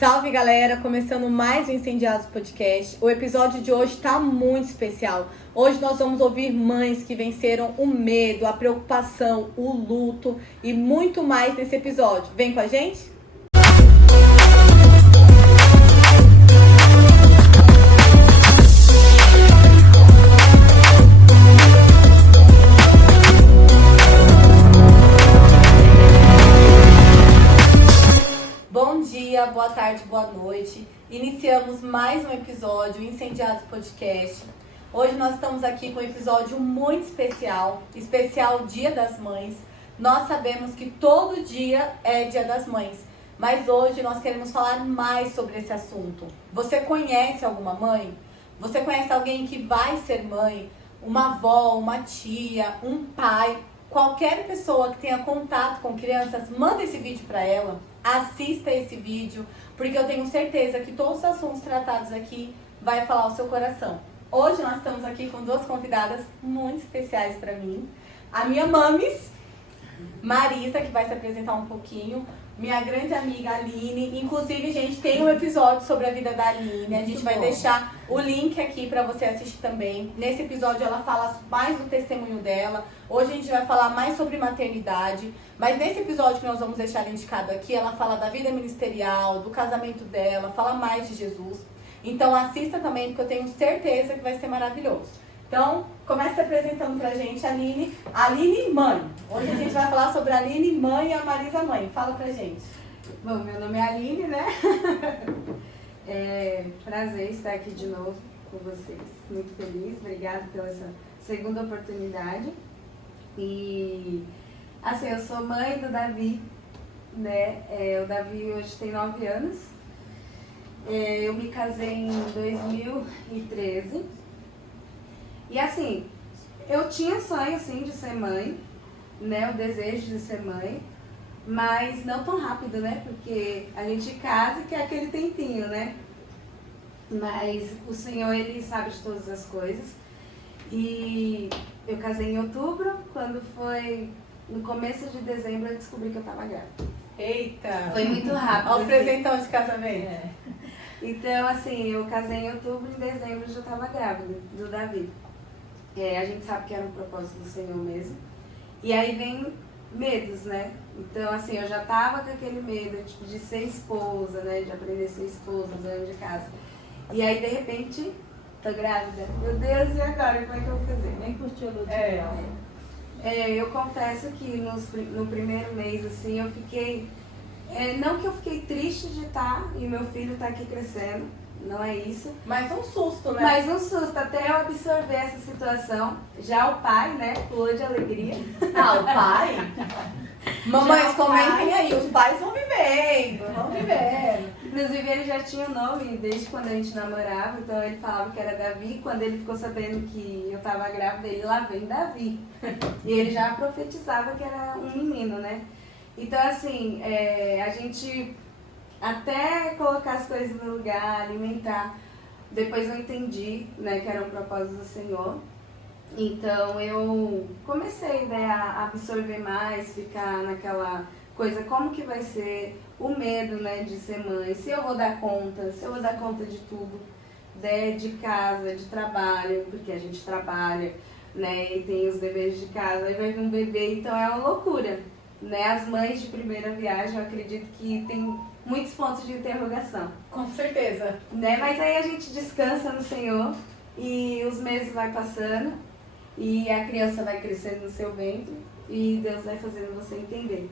Salve galera, começando mais um Incendiados Podcast. O episódio de hoje tá muito especial. Hoje nós vamos ouvir mães que venceram o medo, a preocupação, o luto e muito mais nesse episódio. Vem com a gente? Bom dia, boa tarde, boa noite. Iniciamos mais um episódio Incendiados Podcast. Hoje nós estamos aqui com um episódio muito especial, especial Dia das Mães. Nós sabemos que todo dia é Dia das Mães, mas hoje nós queremos falar mais sobre esse assunto. Você conhece alguma mãe? Você conhece alguém que vai ser mãe? Uma avó, uma tia, um pai? Qualquer pessoa que tenha contato com crianças, manda esse vídeo para ela. Assista esse vídeo, porque eu tenho certeza que todos os assuntos tratados aqui vai falar ao seu coração. Hoje nós estamos aqui com duas convidadas muito especiais para mim. A minha mamis, Marisa, que vai se apresentar um pouquinho. Minha grande amiga Aline. Inclusive, gente, tem um episódio sobre a vida da Aline. A gente vai deixar o link aqui para você assistir também. Nesse episódio ela fala mais do testemunho dela. Hoje a gente vai falar mais sobre maternidade. Mas nesse episódio que nós vamos deixar indicado aqui, ela fala da vida ministerial, do casamento dela, fala mais de Jesus. Então assista também, porque eu tenho certeza que vai ser maravilhoso. Então, comece se apresentando pra gente, Aline. Aline mãe. Hoje a gente vai falar sobre a Aline mãe e a Marisa mãe. Fala pra gente. Bom, meu nome é Aline, né? É prazer estar aqui de novo com vocês. Muito feliz, obrigada pela essa segunda oportunidade. E, assim, eu sou mãe do Davi, né? O Davi hoje tem 9 anos. Eu me casei em 2013. E assim, eu tinha sonho assim de ser mãe, né, o desejo de ser mãe, mas não tão rápido, né, porque a gente casa e quer aquele tempinho, né, mas o Senhor, Ele sabe de todas as coisas. E eu casei em outubro, quando foi no começo de dezembro eu descobri que eu estava grávida. Eita! Foi muito rápido. Olha o presentão de casamento. Então, assim, eu casei em outubro e em dezembro eu já estava grávida do Davi. A gente sabe que era um propósito do Senhor mesmo. E aí vem medos, né? Então, assim, eu já tava com aquele medo tipo, de ser esposa, né? De aprender a ser esposa, dona de casa. E aí, de repente, tô grávida. Meu Deus, e agora? Como é que eu vou fazer? Nem curtiu a lua de mel. Eu confesso que no primeiro mês, assim, eu fiquei... não que eu fiquei triste de estar e meu filho tá aqui crescendo. Não é isso. Mas um susto, né? Mas um susto, até eu absorver essa situação. Já o pai, né, pulou de alegria. Ah, o pai? Mamães, comentem aí, os pais vão vivendo, vão vivendo. Inclusive, ele já tinha o nome desde quando a gente namorava, então ele falava que era Davi. Quando ele ficou sabendo que eu tava grávida, ele lá vem Davi. E ele já profetizava que era um menino, né? Então, assim, a gente... Até colocar as coisas no lugar, alimentar. Depois eu entendi, né, que era um propósito do Senhor. Então eu comecei, né, a absorver mais, ficar naquela coisa, como que vai ser o medo, né, de ser mãe, se eu vou dar conta, de tudo, né, de casa, de trabalho, porque a gente trabalha, né, e tem os deveres de casa, aí vai vir um bebê, então é uma loucura. Né, as mães de primeira viagem, eu acredito que tem muitos pontos de interrogação. Com certeza. Né, mas aí a gente descansa no Senhor e os meses vai passando e a criança vai crescendo no seu ventre e Deus vai fazendo você entender.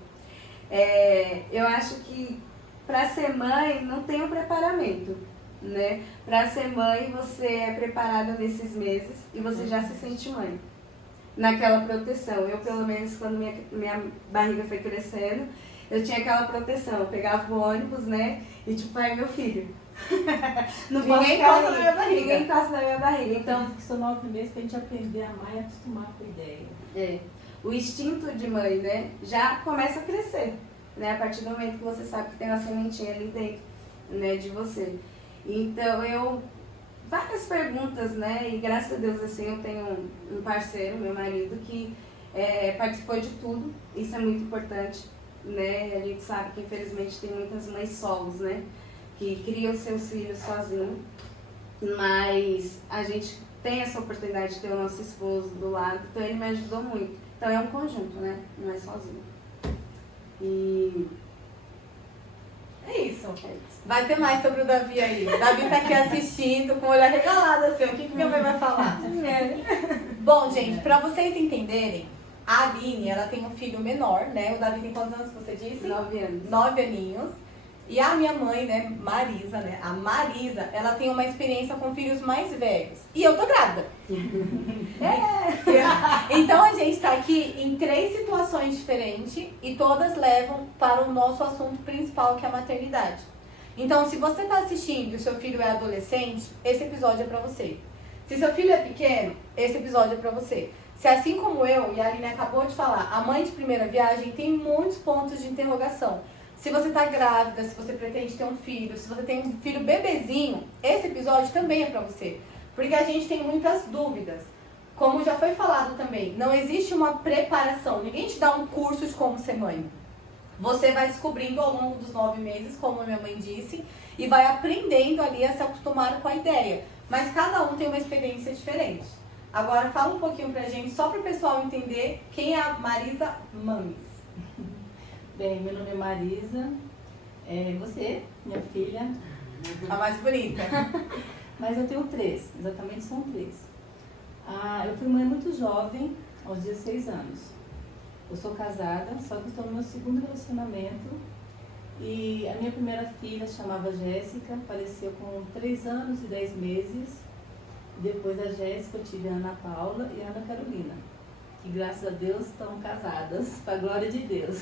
Eu acho que para ser mãe não tem um preparamento, né? Para ser mãe você é preparada nesses meses e você já se sente mãe. Naquela proteção. Eu, pelo menos, quando minha barriga foi crescendo, eu tinha aquela proteção. Eu pegava o ônibus, né? E tipo, ai, meu filho. Não Ninguém passa na minha barriga. Ninguém passa na minha barriga. Então, que são 9 meses pra gente aprender a amar e acostumar com a ideia. O instinto de mãe, né? Já começa a crescer. Né? A partir do momento que você sabe que tem uma sementinha ali dentro, né? De você. Então, várias perguntas, né? E graças a Deus, assim, eu tenho um parceiro, meu marido, que participou de tudo. Isso é muito importante, né? A gente sabe que, infelizmente, tem muitas mães solos, né? que cria os seus filhos sozinho, mas a gente tem essa oportunidade de ter o nosso esposo do lado, então ele me ajudou muito. Então é um conjunto, né? Não é sozinho. E É isso. Vai ter mais sobre o Davi aí. O Davi tá aqui assistindo com o olho arregalado assim. O que minha mãe vai falar? Bom, gente, pra vocês entenderem, a Aline, ela tem um filho menor, né? O Davi tem quantos anos que você disse? 9 anos. 9 aninhos. E a minha mãe, né, Marisa, né? A Marisa, ela tem uma experiência com filhos mais velhos. E eu tô grávida. Então a gente tá aqui em 3 situações diferentes e todas levam para o nosso assunto principal, que é a maternidade. Então, se você tá assistindo e o seu filho é adolescente, esse episódio é pra você. Se seu filho é pequeno, esse episódio é pra você. Se assim como eu, e a Aline acabou de falar, a mãe de primeira viagem tem muitos pontos de interrogação. Se você tá grávida, se você pretende ter um filho, se você tem um filho bebezinho, esse episódio também é pra você. Porque a gente tem muitas dúvidas. Como já foi falado também, não existe uma preparação. Ninguém te dá um curso de como ser mãe. Você vai descobrindo ao longo dos 9 meses, como a minha mãe disse, e vai aprendendo ali a se acostumar com a ideia. Mas cada um tem uma experiência diferente. Agora fala um pouquinho pra gente, só para o pessoal entender quem é a Marisa Mames. Bem, meu nome é Marisa, você, minha filha. A mais bonita. Mas eu tenho 3, exatamente são 3. Eu fui mãe muito jovem, aos 16 anos. Eu sou casada, só que estou no meu 2º relacionamento. E a minha primeira filha chamava Jéssica, faleceu com 3 anos e 10 meses. Depois da Jéssica eu tive a Ana Paula e a Ana Carolina, que graças a Deus estão casadas, para a glória de Deus.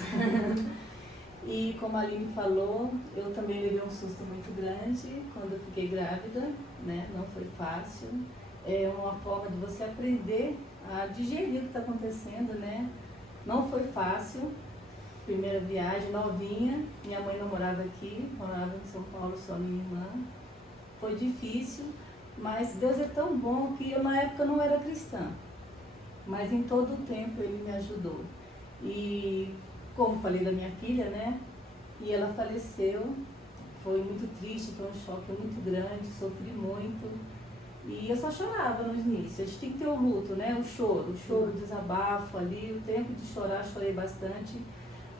E como a Aline falou, eu também levei um susto muito grande quando eu fiquei grávida, né? Não foi fácil. É uma forma de você aprender a digerir o que está acontecendo, né? Não foi fácil. Primeira viagem, novinha, minha mãe não morava aqui, morava em São Paulo, só minha irmã. Foi difícil, mas Deus é tão bom que eu na época não era cristã. Mas em todo o tempo ele me ajudou. E como falei da minha filha, né? E ela faleceu, foi muito triste, foi um choque muito grande, sofri muito. E eu só chorava no início. A gente tem que ter o luto, né? O choro, o desabafo ali, o tempo de chorar, chorei bastante.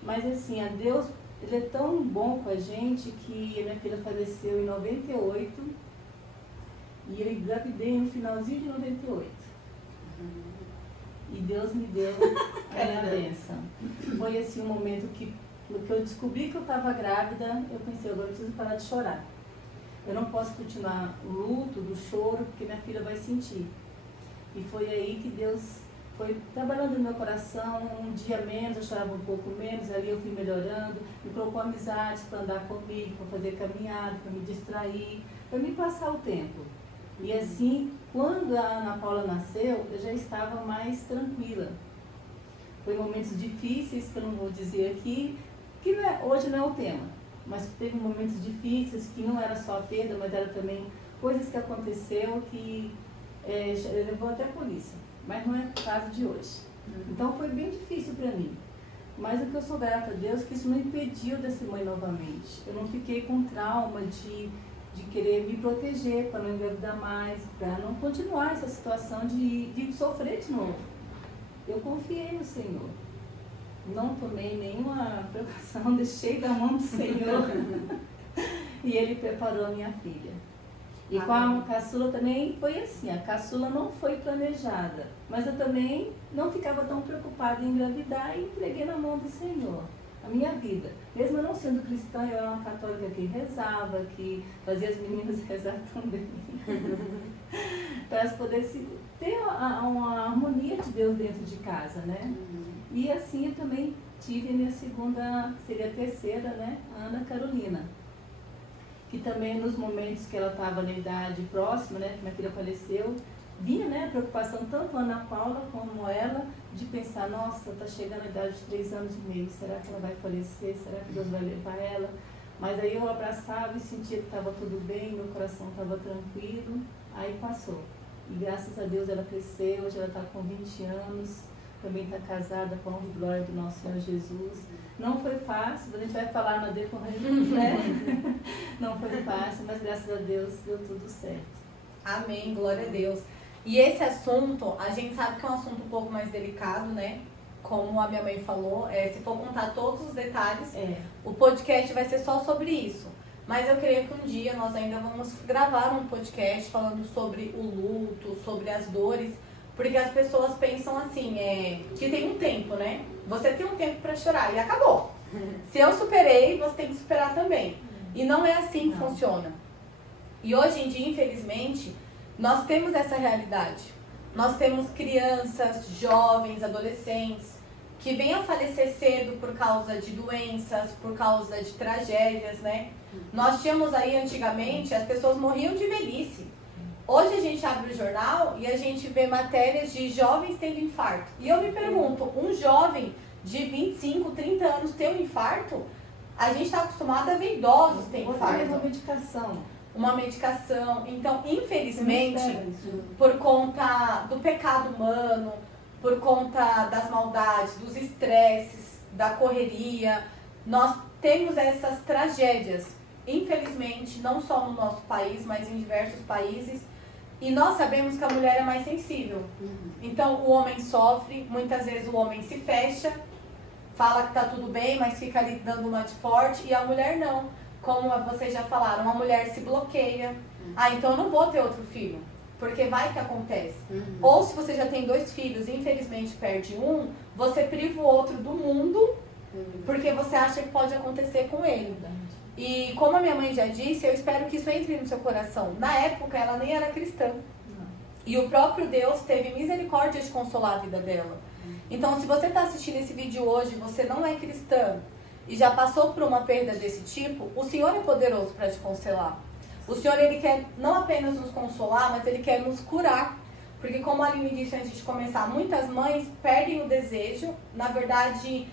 Mas assim, a Deus, ele é tão bom com a gente que a minha filha faleceu em 98 e eu engravidei no finalzinho de 98. E Deus me deu a minha bênção. Foi assim um momento que, no que eu descobri que eu estava grávida, eu pensei, agora eu preciso parar de chorar. Eu não posso continuar o luto, do choro, porque minha filha vai sentir. E foi aí que Deus foi trabalhando no meu coração, um dia menos, eu chorava um pouco menos, ali eu fui melhorando, me colocou amizades para andar comigo, para fazer caminhada, para me distrair, para me passar o tempo. E assim, quando a Ana Paula nasceu, eu já estava mais tranquila. Foi momentos difíceis, que eu não vou dizer aqui, que hoje não é o tema, mas teve momentos difíceis que não era só a perda, mas era também coisas que aconteceu que levou até a polícia, mas não é o caso de hoje. Então foi bem difícil para mim. Mas o que eu sou grata a Deus, que isso não impediu de ser mãe novamente. Eu não fiquei com trauma de querer me proteger, para não engravidar mais, para não continuar essa situação de sofrer de novo. Eu confiei no Senhor. Não tomei nenhuma precaução, deixei da mão do Senhor. E Ele preparou a minha filha. E com a caçula também foi assim, a caçula não foi planejada, mas eu também não ficava tão preocupada em engravidar e entreguei na mão do Senhor a minha vida. Mesmo eu não sendo cristã, eu era uma católica que rezava, que fazia as meninas rezar também. Para elas poderem ter uma harmonia de Deus dentro de casa, né? E assim eu também tive a minha segunda, seria a terceira, né? A Ana Carolina. Que também nos momentos que ela estava na idade próxima, né? Que minha filha faleceu, vinha, né, a preocupação tanto a Ana Paula como ela, de pensar, nossa, está chegando a idade de 3 anos e meio, será que ela vai falecer? Será que Deus vai levar ela? Mas aí eu abraçava e sentia que estava tudo bem, meu coração estava tranquilo, aí passou. E graças a Deus ela cresceu, hoje ela está com 20 anos, também está casada com a honra e glória do nosso Senhor Jesus. Não foi fácil, a gente vai falar no decorrer, né? Não foi fácil, mas graças a Deus deu tudo certo. Amém, glória a Deus. E esse assunto, a gente sabe que é um assunto um pouco mais delicado, né? Como a minha mãe falou, se for contar todos os detalhes, o podcast vai ser só sobre isso. Mas eu creio que um dia nós ainda vamos gravar um podcast falando sobre o luto, sobre as dores, porque as pessoas pensam assim, que tem um tempo, né? Você tem um tempo para chorar e acabou. Se eu superei, você tem que superar também. E não é assim que funciona. E hoje em dia, infelizmente, nós temos essa realidade. Nós temos crianças, jovens, adolescentes, que vêm a falecer cedo por causa de doenças, por causa de tragédias, né? Nós tínhamos aí, antigamente, as pessoas morriam de velhice. Hoje a gente abre o jornal e a gente vê matérias de jovens tendo infarto. E eu me pergunto, um jovem de 25, 30 anos ter um infarto, a gente está acostumado a ver idosos ter infarto. Uma medicação. Uma medicação. Então, infelizmente, por conta do pecado humano, por conta das maldades, dos estresses, da correria, nós temos essas tragédias. Infelizmente, não só no nosso país, mas em diversos países. E nós sabemos que a mulher é mais sensível. Então, o homem sofre, muitas vezes o homem se fecha, fala que tá tudo bem, mas fica ali dando uma de forte, e a mulher não. Como vocês já falaram, a mulher se bloqueia. Então eu não vou ter outro filho, porque vai que acontece. Ou se você já tem 2 filhos e infelizmente perde um, você priva o outro do mundo, porque você acha que pode acontecer com ele. E como a minha mãe já disse, eu espero que isso entre no seu coração. Na época, ela nem era cristã. E o próprio Deus teve misericórdia de consolar a vida dela. Então, se você está assistindo esse vídeo hoje e você não é cristã e já passou por uma perda desse tipo, o Senhor é poderoso para te consolar. O Senhor, Ele quer não apenas nos consolar, mas Ele quer nos curar. Porque como a Aline disse antes de começar, muitas mães perdem o desejo, na verdade,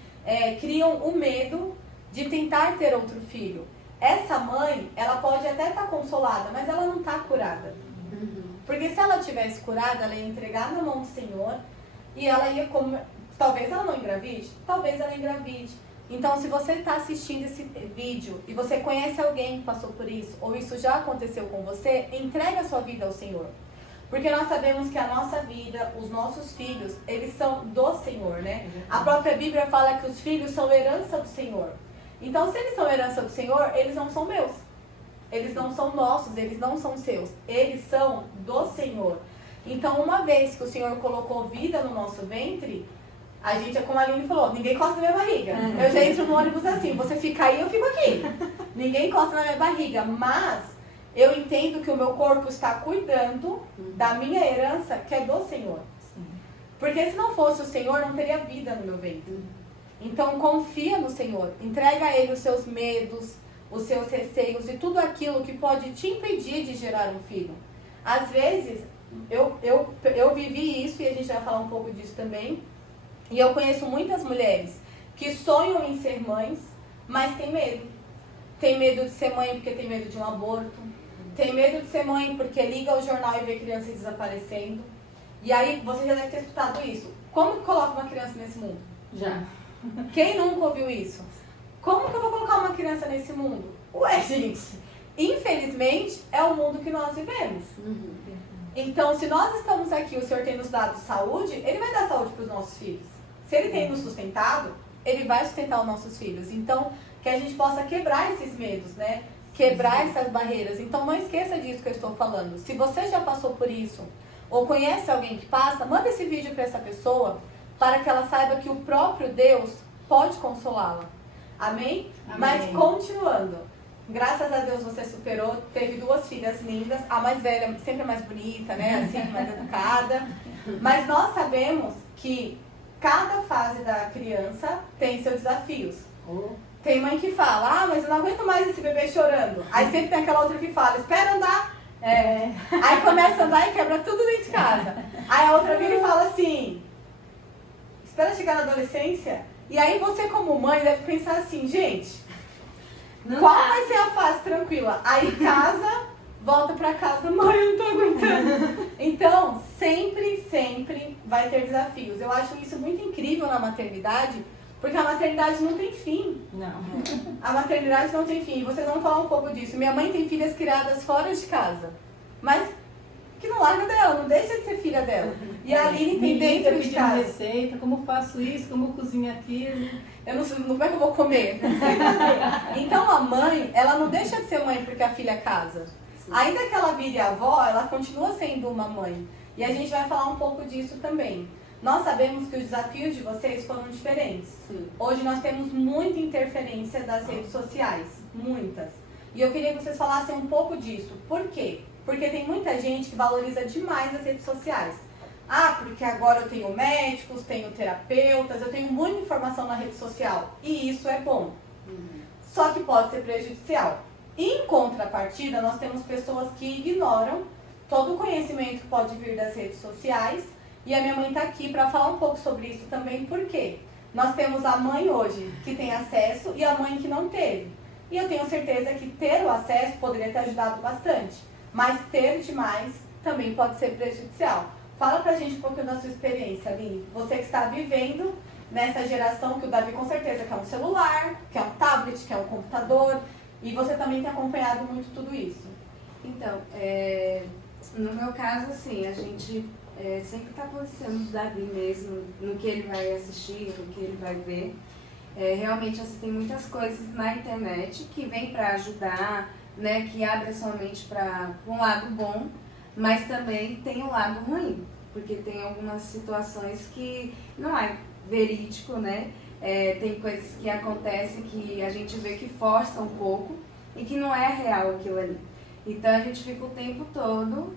criam o medo de tentar ter outro filho. Essa mãe, ela pode até estar consolada, mas ela não está curada. Porque se ela tivesse curada, ela ia entregar na mão do Senhor e ela ia talvez ela não engravide, talvez ela engravide. Então, se você está assistindo esse vídeo e você conhece alguém que passou por isso, ou isso já aconteceu com você, entregue a sua vida ao Senhor. Porque nós sabemos que a nossa vida, os nossos filhos, eles são do Senhor, né? A própria Bíblia fala que os filhos são herança do Senhor. Então, se eles são herança do Senhor, eles não são meus. Eles não são nossos, eles não são seus. Eles são do Senhor. Então, uma vez que o Senhor colocou vida no nosso ventre, a gente, como a Aline falou, ninguém encosta na minha barriga. Eu já entro no ônibus assim, você fica aí, eu fico aqui. Ninguém encosta na minha barriga. Mas eu entendo que o meu corpo está cuidando da minha herança, que é do Senhor. Porque se não fosse o Senhor, não teria vida no meu ventre. Então, confia no Senhor. Entrega a Ele os seus medos, os seus receios e tudo aquilo que pode te impedir de gerar um filho. Às vezes, eu vivi isso e a gente vai falar um pouco disso também. E eu conheço muitas mulheres que sonham em ser mães, mas tem medo. Tem medo de ser mãe porque tem medo de um aborto. Tem medo de ser mãe porque liga o jornal e vê crianças desaparecendo. E aí, você já deve ter escutado isso. Como que coloca uma criança nesse mundo? Já. Quem nunca ouviu isso? Como que eu vou colocar uma criança nesse mundo? Ué, gente, infelizmente é o mundo que nós vivemos. Então, se nós estamos aqui, o Senhor tem nos dado saúde, Ele vai dar saúde para os nossos filhos. Se Ele tem nos sustentado, Ele vai sustentar os nossos filhos. Então, que a gente possa quebrar esses medos, né? Quebrar essas barreiras. Então, não esqueça disso que eu estou falando. Se você já passou por isso, ou conhece alguém que passa, manda esse vídeo para essa pessoa, para que ela saiba que o próprio Deus pode consolá-la. Amém? Mas continuando, graças a Deus você superou, teve 2 filhas lindas, a mais velha sempre mais bonita, né? Assim, mais educada. Mas nós sabemos que cada fase da criança tem seus desafios. Tem mãe que fala, mas eu não aguento mais esse bebê chorando. Aí sempre tem aquela outra que fala, espera andar. Aí começa a andar e quebra tudo dentro de casa. Aí a outra vira e fala assim, espera chegar na adolescência. E aí você como mãe deve pensar assim, gente, qual vai ser a fase tranquila? Aí casa, volta pra casa, mãe, eu não tô aguentando. Então, sempre vai ter desafios. Eu acho isso muito incrível na maternidade, Porque a maternidade não tem fim. Não. A maternidade não tem fim. E vocês vão falar um pouco disso. Minha mãe tem filhas criadas fora de casa. Mas que não larga dela, não deixa de ser filha dela. E a Aline tem dentro de casa. Receita, como faço isso, como cozinho aquilo. Eu não sei como é que eu vou comer. Não sei fazer. Então a mãe, ela não deixa de ser mãe porque a filha casa. Sim. Ainda que ela vire avó, ela continua sendo uma mãe. E a gente vai falar um pouco disso também. Nós sabemos que os desafios de vocês foram diferentes. Sim. Hoje nós temos muita interferência das redes sociais, muitas. E eu queria que vocês falassem um pouco disso. Por quê? Porque tem muita gente que valoriza demais as redes sociais. Ah, porque agora eu tenho médicos, tenho terapeutas, eu tenho muita informação na rede social. E isso é bom. Só que pode ser prejudicial. Em contrapartida, nós temos pessoas que ignoram todo o conhecimento que pode vir das redes sociais. E a minha mãe está aqui para falar um pouco sobre isso também, porque nós temos a mãe hoje que tem acesso e a mãe que não teve. E eu tenho certeza que ter o acesso poderia ter ajudado bastante, mas ter demais também pode ser prejudicial. Fala pra gente um pouquinho da sua experiência, Aline. Você que está vivendo nessa geração que o Davi com certeza quer um celular, quer um tablet, quer um computador, e você também tem acompanhado muito tudo isso. Então, no meu caso, assim, a gente sempre está posicionando o Davi mesmo, no que ele vai assistir, no que ele vai ver. Realmente, assim, tem muitas coisas na internet que vem para ajudar, né, que abre a sua mente para um lado bom, mas também tem um lado ruim, porque tem algumas situações que não é verídico, né? Tem coisas que acontecem que a gente vê que força um pouco e que não é real aquilo ali. Então a gente fica o tempo todo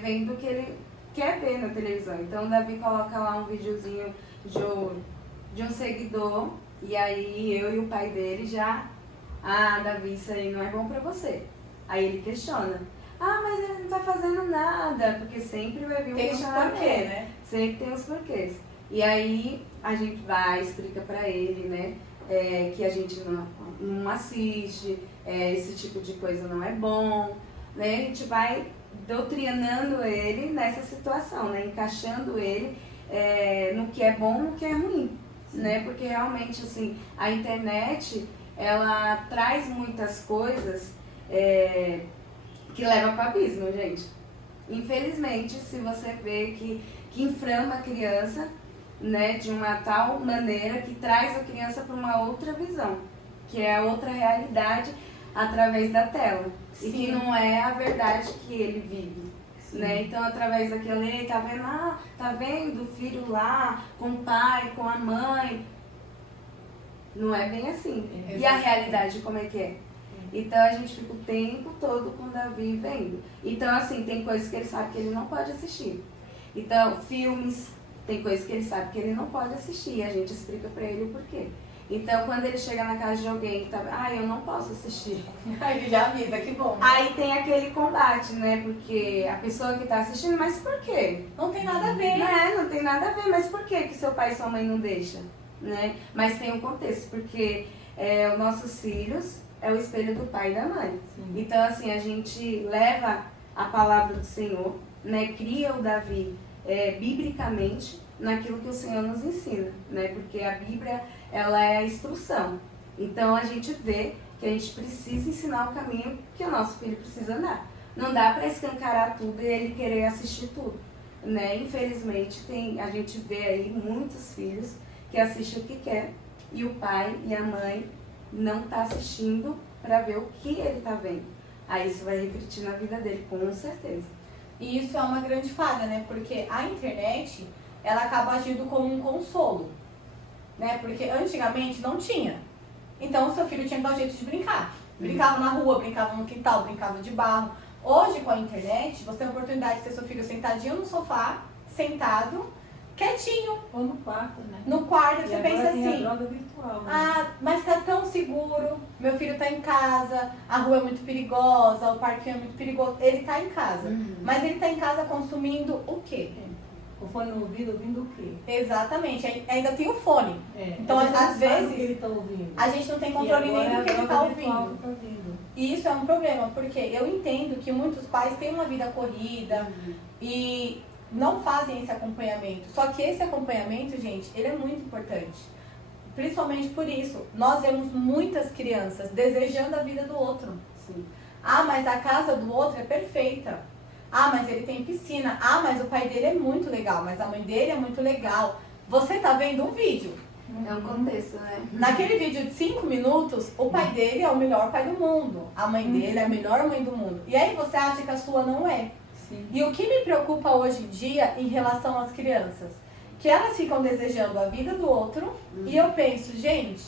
vendo o que ele quer ver na televisão. Então o Davi coloca lá um videozinho de um seguidor e aí eu e o pai dele já... Ah, Davi, isso aí não é bom pra você. Aí ele questiona. Ah, mas ele não tá fazendo nada, porque sempre vai vir um questionamento. Tem uns porquê, né? Sempre tem uns porquês. E aí a gente vai, explica pra ele, né, que a gente não assiste, esse tipo de coisa não é bom, né? A gente vai doutrinando ele nessa situação, né, encaixando ele no que é bom, no que é ruim, né? Porque realmente, assim, a internet, ela traz muitas coisas que levam para o abismo, gente. Infelizmente, se você vê que inflama a criança, né, de uma tal maneira que traz a criança para uma outra visão, que é a outra realidade através da tela. Sim. E que não é a verdade que ele vive. Né? Então, através daquilo, ele tá vendo o filho lá com o pai, com a mãe. Não é bem assim. E a realidade, como é que é? Então, a gente fica o tempo todo com o Davi vendo. Então, assim, tem coisas que ele sabe que ele não pode assistir. Então, filmes, tem coisas que ele sabe que ele não pode assistir. E a gente explica pra ele o porquê. Então, quando ele chega na casa de alguém que tá... eu não posso assistir. Aí ele já avisa, que bom. Aí tem aquele combate, né? Porque a pessoa que tá assistindo, mas por quê? Não tem nada a ver. Não tem nada a ver. Mas por que seu pai e sua mãe não deixam? Né? Mas tem um contexto, porque os nossos filhos é o espelho do pai e da mãe. Sim. Então, assim, a gente leva a palavra do Senhor, né? Cria o Davi biblicamente naquilo que o Senhor nos ensina, né? Porque a Bíblia, ela é a instrução. Então, a gente vê que a gente precisa ensinar o caminho que o nosso filho precisa andar. Não dá para escancarar tudo e ele querer assistir tudo, né? Infelizmente, a gente vê aí muitos filhos que assistem o que quer e o pai e a mãe não tá assistindo para ver o que ele tá vendo. Aí isso vai refletir na vida dele, com certeza. E isso é uma grande falha, né? Porque a internet, ela acaba agindo como um consolo, né? Porque antigamente não tinha. Então o seu filho tinha que dar um jeito de brincar. Brincava na rua, brincava no quintal, brincava de barro. Hoje, com a internet, você tem a oportunidade de ter seu filho sentadinho no sofá, sentado, quietinho. Ou no quarto, né? No quarto, e você pensa tem assim, a droga virtual, né? mas tá tão seguro, meu filho tá em casa, a rua é muito perigosa, o parquinho é muito perigoso. Ele tá em casa, mas ele tá em casa consumindo o quê? O fone no ouvido, ouvindo o quê? Exatamente, ainda tem o fone. Então, às vezes, ele tá ouvindo. A gente não tem controle nem do que ele tá ouvindo. E isso é um problema, porque eu entendo que muitos pais têm uma vida corrida e não fazem esse acompanhamento. Só que esse acompanhamento, gente, ele é muito importante. principalmente por isso, nós vemos muitas crianças desejando a vida do outro. Sim. Ah, mas a casa do outro é perfeita. Ah, mas ele tem piscina. Ah, mas o pai dele é muito legal, mas a mãe dele é muito legal. Você tá vendo um vídeo. É um contexto, né? Naquele vídeo de 5 minutos, o pai dele é o melhor pai do mundo. A mãe dele é a melhor mãe do mundo. E aí você acha que a sua não é. Sim. E o que me preocupa hoje em dia em relação às crianças? Que elas ficam desejando a vida do outro. E eu penso, gente,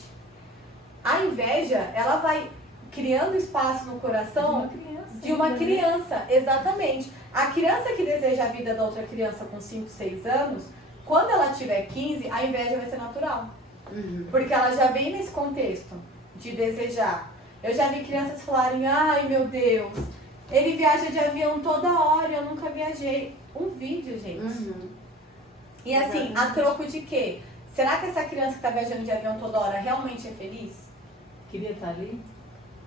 a inveja, ela vai criando espaço no coração de uma criança, exatamente. A criança que deseja a vida da outra criança com 5, 6 anos, quando ela tiver 15, a inveja vai ser natural. Porque ela já vem nesse contexto de desejar. Eu já vi crianças falarem, ai meu Deus, ele viaja de avião toda hora, eu nunca viajei. Um vídeo, gente. E assim, a troco de quê? Será que essa criança que está viajando de avião toda hora realmente é feliz? Queria estar ali?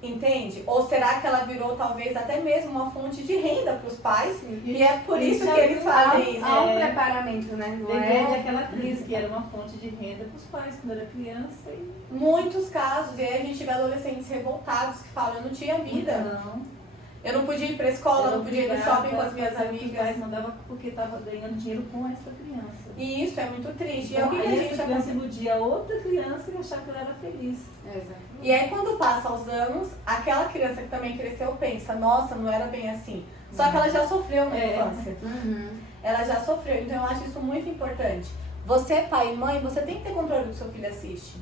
Entende? Ou será que ela virou talvez até mesmo uma fonte de renda para os pais? Sim. E é por isso que eles fazem isso. Há um preparamento, né? Não Lembrei é? daquela atriz que era uma fonte de renda para os pais quando era criança. E... Muitos casos. E aí a gente vê adolescentes revoltados que falam, eu não tinha vida. Não. Eu não podia ir para a escola, eu não podia ir no shopping com as minhas Os amigas. pais mandavam porque estava ganhando dinheiro com essa criança. E isso é muito triste. E Então, o que a aí gente essa criança iludia outra criança e achar que ela era feliz. Exatamente. E aí quando passa os anos, aquela criança que também cresceu pensa, nossa, não era bem assim. Só que ela já sofreu na infância. Ela já sofreu, então eu acho isso muito importante. Você, pai e mãe, você tem que ter controle do que seu filho assiste.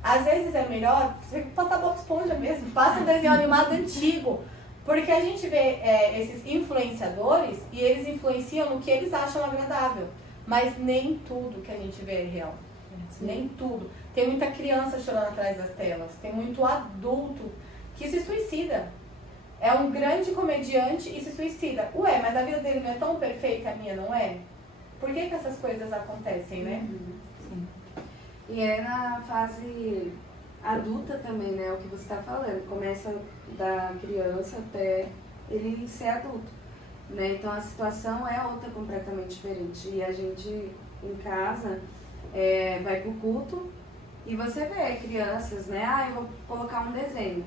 Às vezes é melhor você passar Bob Esponja mesmo, passa um desenho animado antigo. Porque a gente vê esses influenciadores e eles influenciam no que eles acham agradável. Mas nem tudo que a gente vê é real. Nem tudo. Tem muita criança chorando atrás das telas. Tem muito adulto que se suicida. É um grande comediante e se suicida. Ué, mas a vida dele não é tão perfeita, a minha não é? Por que essas coisas acontecem, né? Sim. E é na fase adulta também, né? O que você está falando. Começa da criança até ele ser adulto, né? Então a situação é outra completamente diferente. E a gente em casa vai pro culto e você vê crianças, né? Ah, eu vou colocar um desenho.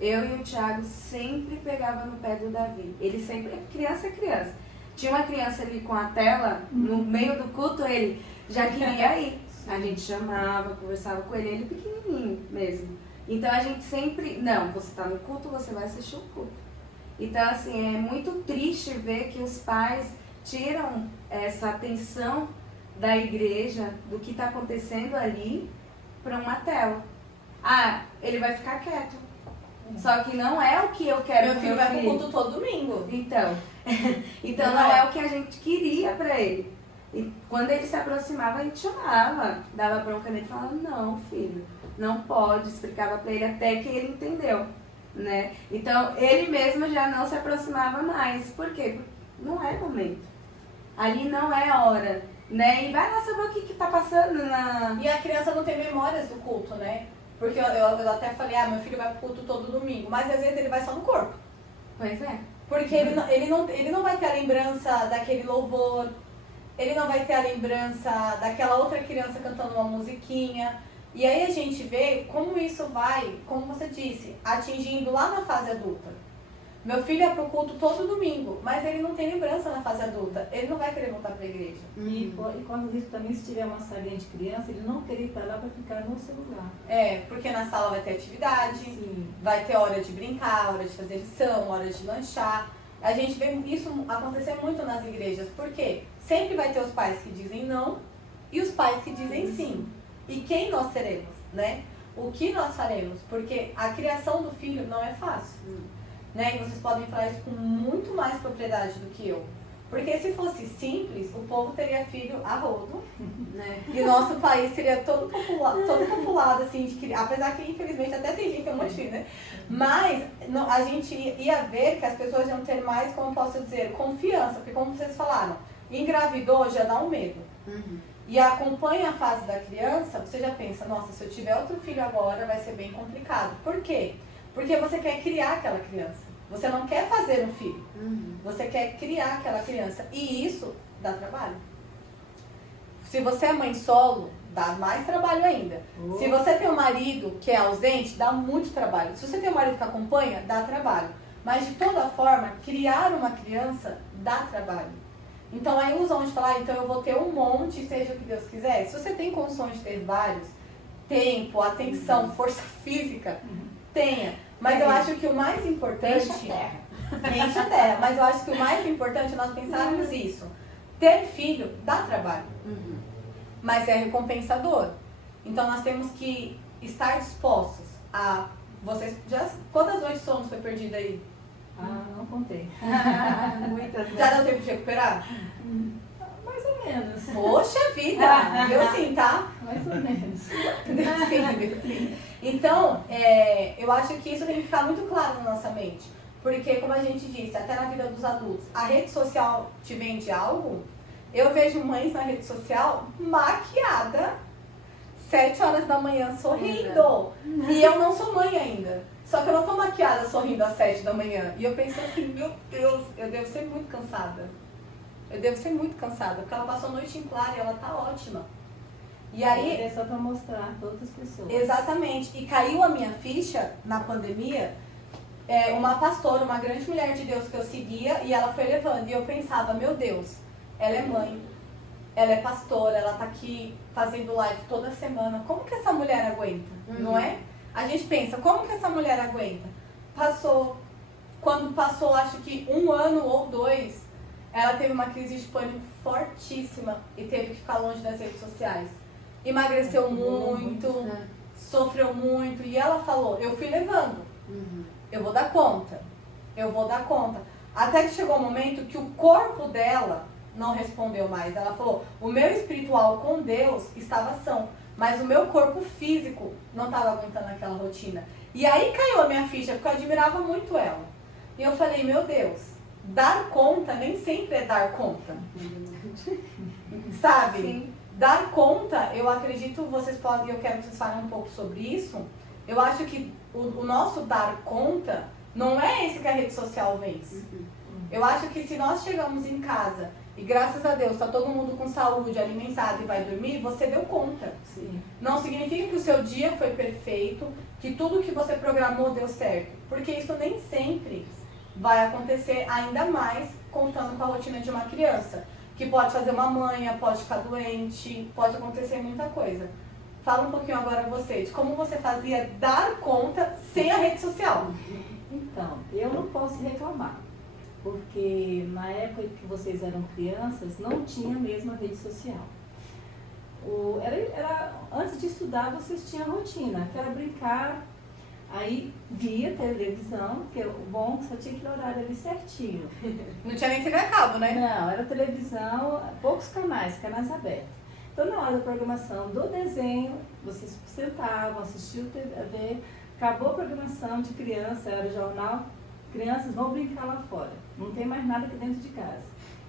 Eu e o Thiago sempre pegava no pé do Davi. Ele sempre, criança é criança. Tinha uma criança ali com a tela, no meio do culto, ele já queria ir. A gente chamava, conversava com ele pequenininho mesmo. Então a gente sempre, não, você está no culto, você vai assistir o culto. Então assim, é muito triste ver que os pais tiram essa atenção da igreja, do que está acontecendo ali, para uma tela. Ah, ele vai ficar quieto. Só que não é o que eu quero. Meu filho vai pro culto todo domingo. Então, não é o que a gente queria para ele. E quando ele se aproximava, a gente chamava, dava bronca nele e falava, não, filho, não pode, explicava para ele até que ele entendeu, né? Então, ele mesmo já não se aproximava mais. Por quê? Porque não é momento. Ali não é hora, né? E vai lá saber o que tá passando na... E a criança não tem memórias do culto, né? Porque eu até falei, meu filho vai pro culto todo domingo, mas às vezes ele vai só no corpo. Pois é. Porque ele não vai ter a lembrança daquele louvor, ele não vai ter a lembrança daquela outra criança cantando uma musiquinha. E aí a gente vê como isso vai, como você disse, atingindo lá na fase adulta. Meu filho é pro culto todo domingo, mas ele não tem lembrança na fase adulta. Ele não vai querer voltar para a igreja. E quando isso também, se tiver uma salinha de criança, ele não querer ir para lá para ficar no celular. Porque na sala vai ter atividade, Sim. vai ter hora de brincar, hora de fazer lição, hora de lanchar. A gente vê isso acontecer muito nas igrejas. Por quê? Sempre vai ter os pais que dizem não e os pais que dizem sim. E quem nós seremos, né? O que nós faremos? Porque a criação do filho não é fácil. Né? E vocês podem falar isso com muito mais propriedade do que eu. Porque se fosse simples, o povo teria filho a rodo, né? E o nosso país seria todo populado, assim, apesar que infelizmente até tem gente que tem um monte de filho, né? Mas a gente ia ver que as pessoas iam ter mais, como posso dizer, confiança. Porque como vocês falaram, engravidou já dá um medo. E acompanha a fase da criança, você já pensa, nossa, se eu tiver outro filho agora vai ser bem complicado. Por quê? Porque você quer criar aquela criança. Você não quer fazer um filho. Você quer criar aquela criança. E isso dá trabalho. Se você é mãe solo, dá mais trabalho ainda. Oh. Se você tem um marido que é ausente, dá muito trabalho. Se você tem um marido que acompanha, dá trabalho. Mas de toda forma, criar uma criança dá trabalho. Então a ilusão de falar, então eu vou ter um monte, seja o que Deus quiser. Se você tem condições de ter vários, tempo, atenção, força física, tenha. Mas eu acho que o mais importante... Enche a terra. Enche a terra. Mas eu acho que o mais importante é nós pensarmos isso. Ter filho dá trabalho, mas é recompensador. Então nós temos que estar dispostos a... Quantas noites de sono foi perdida aí? Não contei. Muitas, né? Já deu tempo de recuperar? Mais ou menos. Poxa vida! Deu sim, tá? Mais ou menos. Deu sim. Então, eu acho que isso tem que ficar muito claro na nossa mente. Porque, como a gente disse, até na vida dos adultos, a rede social te vende algo. Eu vejo mães na rede social maquiada, 7 horas da manhã, sorrindo. E eu não sou mãe ainda. Só que eu não tô maquiada sorrindo às 7 da manhã. E eu penso assim, meu Deus, eu devo ser muito cansada. Porque ela passou a noite em claro e ela tá ótima. E aí... É só pra mostrar para outras pessoas. Exatamente. E caiu a minha ficha na pandemia, uma pastora, uma grande mulher de Deus que eu seguia, e ela foi levando. E eu pensava, meu Deus, ela é mãe, ela é pastora, ela tá aqui fazendo live toda semana. Como que essa mulher aguenta? Não é? A gente pensa, como que essa mulher aguenta? Quando passou, acho que 1 ano ou 2, ela teve uma crise de pânico fortíssima e teve que ficar longe das redes sociais. Emagreceu muito, sofreu muito, e ela falou, eu fui levando, eu vou dar conta. Até que chegou um momento que o corpo dela não respondeu mais. Ela falou, o meu espiritual com Deus estava são, mas o meu corpo físico não estava aguentando aquela rotina. E aí caiu a minha ficha, porque eu admirava muito ela. E eu falei, meu Deus, dar conta nem sempre é dar conta. Sabe? Sim. Dar conta, eu acredito, vocês podem, eu quero que vocês falem um pouco sobre isso. Eu acho que o nosso dar conta não é esse que a rede social vence. Eu acho que se nós chegamos em casa e graças a Deus está todo mundo com saúde, alimentado e vai dormir, você deu conta. Sim. Não significa que o seu dia foi perfeito, que tudo que você programou deu certo. Porque isso nem sempre vai acontecer, ainda mais contando com a rotina de uma criança. Que pode fazer uma manha, pode ficar doente, pode acontecer muita coisa. Fala um pouquinho agora você, de como você fazia dar conta sem a rede social. Então, eu não posso reclamar, porque na época que vocês eram crianças, não tinha mesmo a rede social. Antes de estudar, vocês tinham rotina, que era brincar, aí via televisão, que o bom que só tinha aquele horário ali certinho. Não tinha nem TV a cabo, né? Não, era televisão, poucos canais abertos. Então, na hora da programação do desenho, vocês sentavam, assistiam TV, acabou a programação de criança, era o jornal, crianças vão brincar lá fora, não tem mais nada aqui dentro de casa.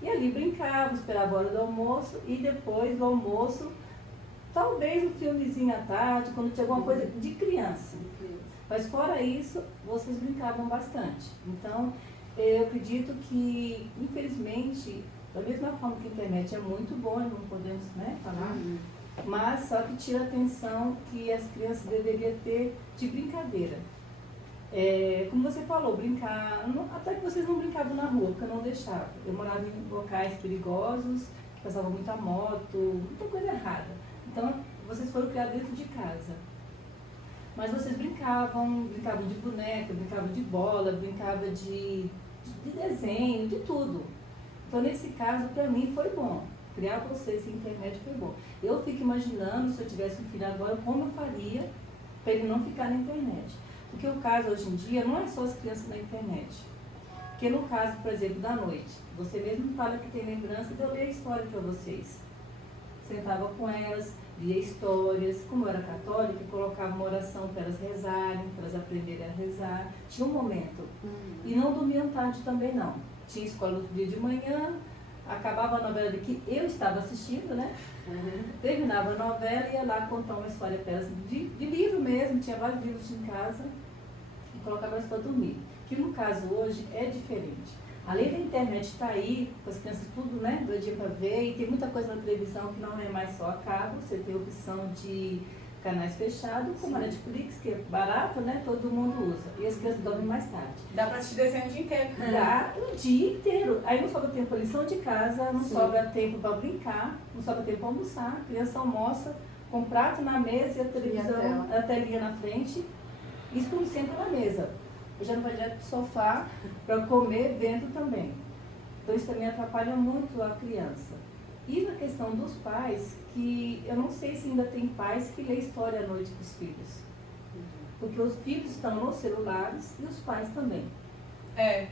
E ali brincavam, esperavam a hora do almoço e depois do almoço, talvez um filmezinho à tarde, quando tinha alguma coisa de criança. Mas fora isso, vocês brincavam bastante. Então, eu acredito que, infelizmente, da mesma forma que a internet é muito boa, não podemos falar, mas só que tira a atenção que as crianças deveriam ter de brincadeira. Como você falou, brincar, até que vocês não brincavam na rua, porque eu não deixava. Eu morava em locais perigosos, que passava muita moto, muita coisa errada. Então, vocês foram criados dentro de casa. Mas vocês brincavam de boneca, brincavam de bola, brincavam de desenho, de tudo. Então, nesse caso, para mim foi bom. Criar vocês sem internet foi bom. Eu fico imaginando, se eu tivesse um filho agora, como eu faria para ele não ficar na internet. Porque o caso hoje em dia não é só as crianças na internet. Porque no caso, por exemplo, da noite, você mesmo fala que tem lembrança de eu ler a história para vocês. Sentava com elas, via histórias. Como eu era católica, eu colocava uma oração para elas rezarem, para elas aprenderem a rezar. Tinha um momento. E não dormiam tarde também, não. Tinha escola no outro dia de manhã, acabava a novela que eu estava assistindo, né? Terminava a novela e ia lá contar uma história para elas, de livro mesmo, tinha vários livros em casa, e colocava elas para dormir. Que no caso hoje é diferente. Além da internet estar aí, com as crianças tudo, né, do dia para ver, e tem muita coisa na televisão que não é mais só a cabo, você tem a opção de canais fechados, como a Netflix, que é barato, né, todo mundo usa. E as crianças dormem mais tarde. Dá pra assistir desenho o dia inteiro. Dá o dia inteiro. Aí não sobra tempo para lição de casa, não sobra tempo para brincar, não sobra tempo para almoçar. A criança almoça com o prato na mesa e a televisão, a telinha na frente. Isso quando senta na mesa. Já não vai direto pro sofá para comer vendo também. Então isso também atrapalha muito a criança. E na questão dos pais, que eu não sei se ainda tem pais que lê história à noite para os filhos. Porque os filhos estão nos celulares e os pais também. É.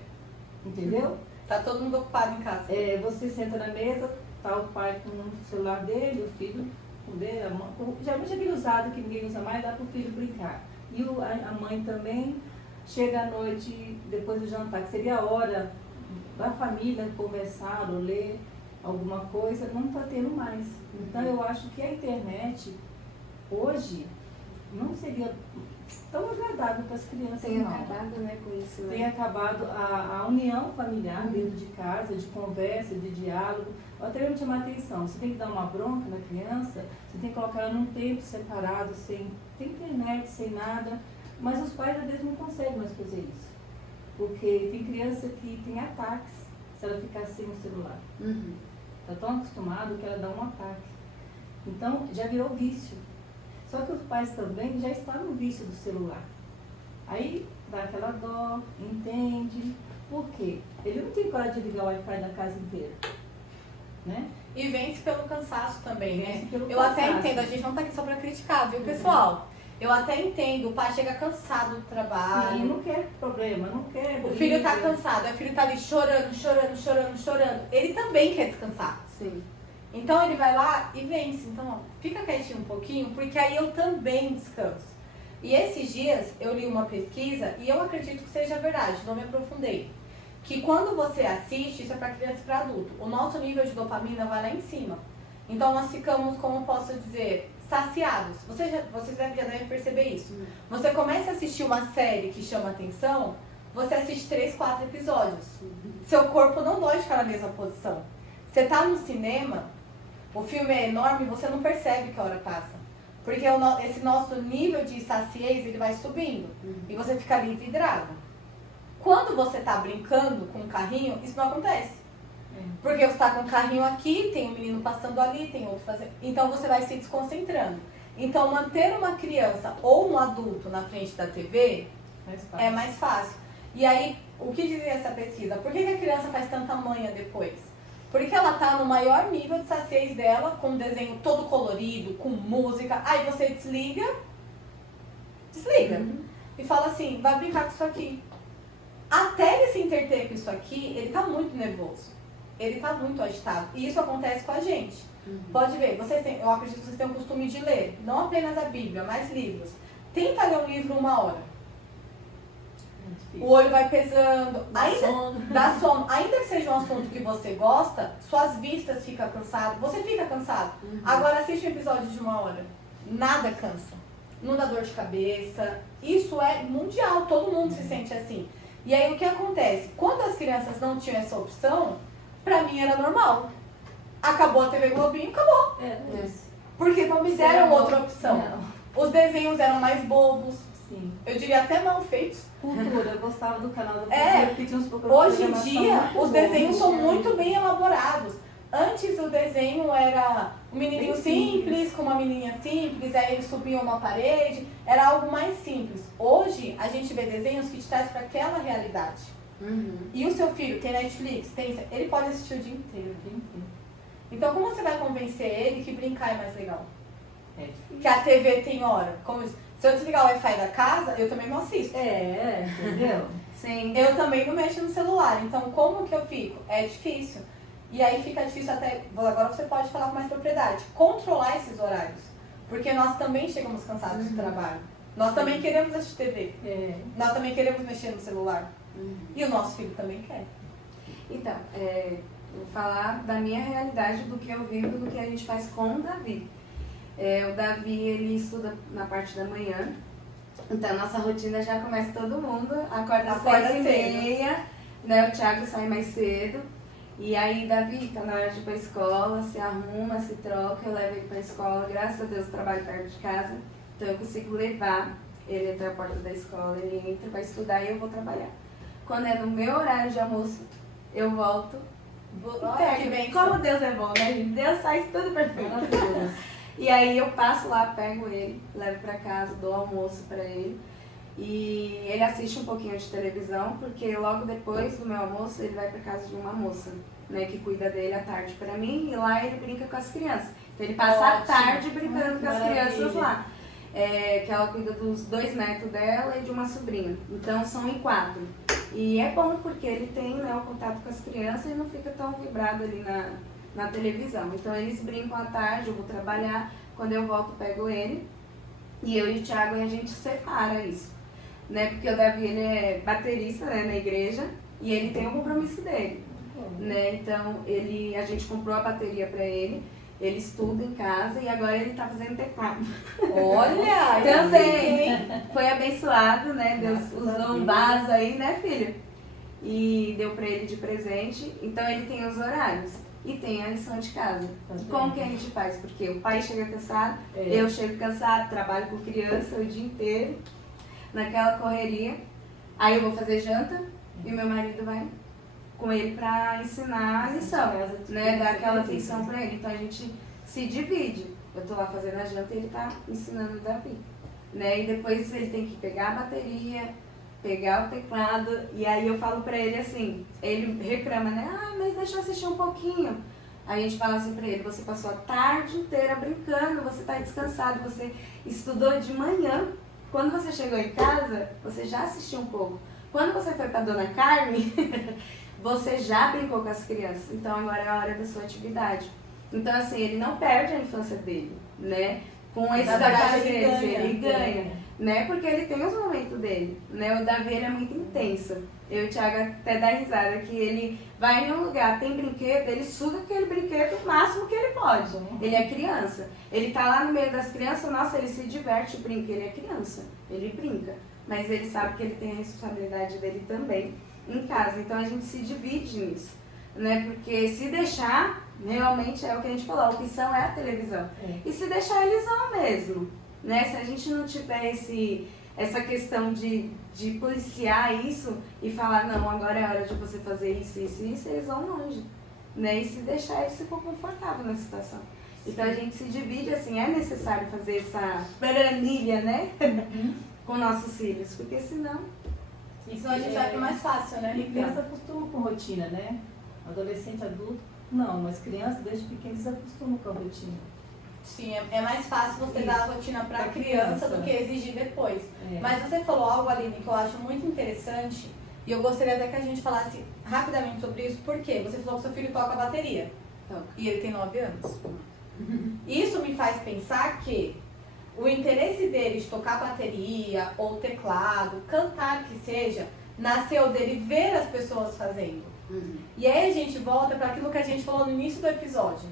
Entendeu? Tá todo mundo ocupado em casa. Você senta na mesa, tá o pai com o celular dele, o filho com o dele, a mãe. Geralmente aquele usado que ninguém usa mais, dá para o filho brincar. E a mãe também chega à noite, depois do jantar, que seria a hora da família conversar ou ler alguma coisa, não está tendo mais. Então eu acho que a internet hoje não seria tão agradável para as crianças. Tem não. acabado, né, com isso. Né? Tem acabado a união familiar dentro de casa, de conversa, de diálogo. Eu até mesmo chamar atenção, você tem que dar uma bronca na criança, você tem que colocar ela num tempo separado, sem internet, sem nada. Mas os pais às vezes não conseguem mais fazer isso. Porque tem criança que tem ataques se ela ficar sem o celular. Está tão acostumado que ela dá um ataque. Então já virou vício. Só que os pais também já estão no vício do celular. Aí dá aquela dó, entende. Por quê? Ele não tem coragem de ligar o Wi-Fi da casa inteira. Né? E vence pelo cansaço também, né? Eu até entendo, a gente não tá aqui só pra criticar, viu, pessoal? Eu até entendo, o pai chega cansado do trabalho. Sim, não quer problema, não quer. O filho tá cansado, o filho tá ali chorando. Ele também quer descansar. Sim. Então ele vai lá e vence. Então, ó, fica quietinho um pouquinho, porque aí eu também descanso. E esses dias eu li uma pesquisa, e eu acredito que seja verdade, não me aprofundei. Que quando você assiste, isso é para criança e para adulto, o nosso nível de dopamina vai lá em cima. Então nós ficamos, como posso dizer, saciados. Vocês já devem perceber isso. Você começa a assistir uma série que chama atenção, você assiste 3, 4 episódios. Seu corpo não dói ficar na mesma posição. Você tá no cinema, o filme é enorme, você não percebe que a hora passa. Porque esse nosso nível de saciez, ele vai subindo. E você fica ali vidrado. Quando você tá brincando com um carrinho, isso não acontece. Porque você tá com um carrinho aqui, tem um menino passando ali, tem outro fazendo. Então você vai se desconcentrando. Então manter uma criança ou um adulto na frente da TV é mais fácil. E aí, o que dizia essa pesquisa? Por que a criança faz tanta manha depois? Porque ela tá no maior nível de saciez dela, com um desenho todo colorido, com música. Aí você desliga. E fala assim, vai brincar com isso aqui. Até ele se entreter com isso aqui, ele tá muito nervoso. Ele tá muito agitado. E isso acontece com a gente. Pode ver, eu acredito que vocês têm o costume de ler. Não apenas a Bíblia, mas livros. Tenta ler um livro 1 hora. O olho vai pesando. Dá sono. Ainda que seja um assunto que você gosta, suas vistas ficam cansadas. Você fica cansado. Agora assiste um episódio de 1 hora. Nada cansa. Não dá dor de cabeça. Isso é mundial. Todo mundo se sente assim. E aí o que acontece? Quando as crianças não tinham essa opção, pra mim era normal. Acabou a TV Globinho, acabou. Porque não me deram outra opção. Não. Os desenhos eram mais bobos. Sim. Eu diria até mal feitos. Cultura, eu gostava do canal da Cultura, porque tinha uns poucos. Hoje em dia, os desenhos são muito bem elaborados. Antes o desenho era um menininho simples, com uma menininha simples, aí eles subiam uma parede, era algo mais simples. Hoje, a gente vê desenhos que te trazem para aquela realidade. E o seu filho tem Netflix, ele pode assistir o dia inteiro. Então, como você vai convencer ele que brincar é mais legal? Que a TV tem hora? Se eu desligar o Wi-Fi da casa, eu também não assisto. Entendeu? Sim. Eu também não mexo no celular. Então, como que eu fico? É difícil. E aí fica difícil até, agora você pode falar com mais propriedade, controlar esses horários. Porque nós também chegamos cansados do trabalho. Nós também queremos assistir TV. Nós também queremos mexer no celular. E o nosso filho também quer. Então, vou falar da minha realidade, do que eu vivo, do que a gente faz com o Davi. O Davi, ele estuda na parte da manhã. Então, nossa rotina já começa todo mundo. Acorda às 6h30. né? O Thiago sai mais cedo. E aí, Davi, tá na hora de ir pra escola, se arruma, se troca, eu levo ele pra escola. Graças a Deus, eu trabalho perto de casa, então eu consigo levar ele até a porta da escola, ele entra, vai estudar e eu vou trabalhar. Quando é no meu horário de almoço, eu volto. Olha que bem. Como Deus é bom, né, gente? Deus faz tudo perfeito. E aí eu passo lá, pego ele, levo pra casa, dou almoço pra ele. E ele assiste um pouquinho de televisão, porque logo depois do meu almoço ele vai pra casa de uma moça, né, que cuida dele à tarde pra mim, e lá ele brinca com as crianças. Então ele passa a tarde brincando com as crianças lá. Que ela cuida dos 2 netos dela e de uma sobrinha. Então são em 4. E é bom porque ele tem, né, o contato com as crianças e não fica tão vibrado ali na televisão. Então eles brincam à tarde, eu vou trabalhar, quando eu volto pego ele, e eu e o Thiago a gente separa isso. Né, porque o Davi ele é baterista, né, na igreja, e ele tem o compromisso dele, né, então a gente comprou a bateria para ele estuda em casa e agora ele tá fazendo teclado. Olha! Também foi abençoado, né, Deus usou um vaso aí, né, filho? E deu para ele de presente, então ele tem os horários e tem a lição de casa. Como que a gente faz? Porque o pai chega cansado, eu chego cansado, trabalho com criança o dia inteiro, naquela correria, aí eu vou fazer janta e o meu marido vai com ele para ensinar a lição, né, dar aquela atenção para ele. Então a gente se divide. Eu tô lá fazendo a janta e ele tá ensinando o Davi, né? E depois ele tem que pegar a bateria, pegar o teclado, e aí eu falo para ele assim, ele reclama, né? Ah, mas deixa eu assistir um pouquinho. Aí a gente fala assim pra ele, você passou a tarde inteira brincando, você tá descansado, você estudou de manhã. Quando você chegou em casa, você já assistiu um pouco. Quando você foi pra Dona Carmen, você já brincou com as crianças. Então agora é a hora da sua atividade. Então assim, ele não perde a infância dele, né? Com esses afazeres, ele ganha, né? Porque ele tem os momentos dele, né? O Davi, ele é muito intenso. Eu e o Thiago até dá risada que ele vai em um lugar, tem brinquedo, ele suga aquele brinquedo o máximo que ele pode. Ele é criança. Ele tá lá no meio das crianças, nossa, ele se diverte, brinca, ele é criança. Ele brinca. Mas ele sabe que ele tem a responsabilidade dele também em casa. Então a gente se divide nisso, né? Porque se deixar, realmente é o que a gente falou, a opção é a televisão. E se deixar, eles vão mesmo, né? Se a gente não tiver essa questão de policiar isso e falar, não, agora é hora de você fazer isso, eles vão longe, né? E se deixar, eles ficam confortáveis na situação. Então a gente se divide, assim, é necessário fazer essa planilha, né? Com nossos filhos, porque senão... Isso a gente vai pro mais fácil, né? E criança acostuma com rotina, né? Adolescente, adulto, não, mas criança desde pequeno se acostuma com a rotina. Sim, é mais fácil você dar a rotina pra criança do que exigir depois. Mas você falou algo, Aline, que eu acho muito interessante, e eu gostaria até que a gente falasse rapidamente sobre isso, porque você falou que seu filho toca bateria, e ele tem 9 anos. Isso me faz pensar que o interesse dele de tocar bateria, ou teclado, cantar que seja, nasceu dele ver as pessoas fazendo. E aí a gente volta para aquilo que a gente falou no início do episódio.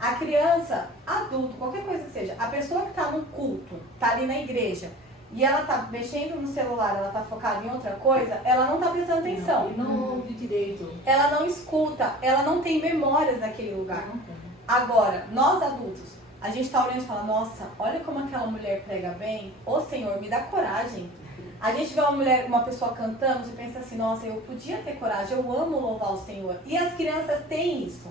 A criança, adulto, qualquer coisa que seja, a pessoa que está no culto, está ali na igreja, e ela está mexendo no celular, ela está focada em outra coisa, ela não está prestando atenção. Não ouve direito. Ela não escuta, ela não tem memórias daquele lugar. Agora, nós adultos, a gente está olhando e fala, nossa, olha como aquela mulher prega bem, ô Senhor, me dá coragem. A gente vê uma pessoa cantando e pensa assim, nossa, eu podia ter coragem, eu amo louvar o Senhor. E as crianças têm isso.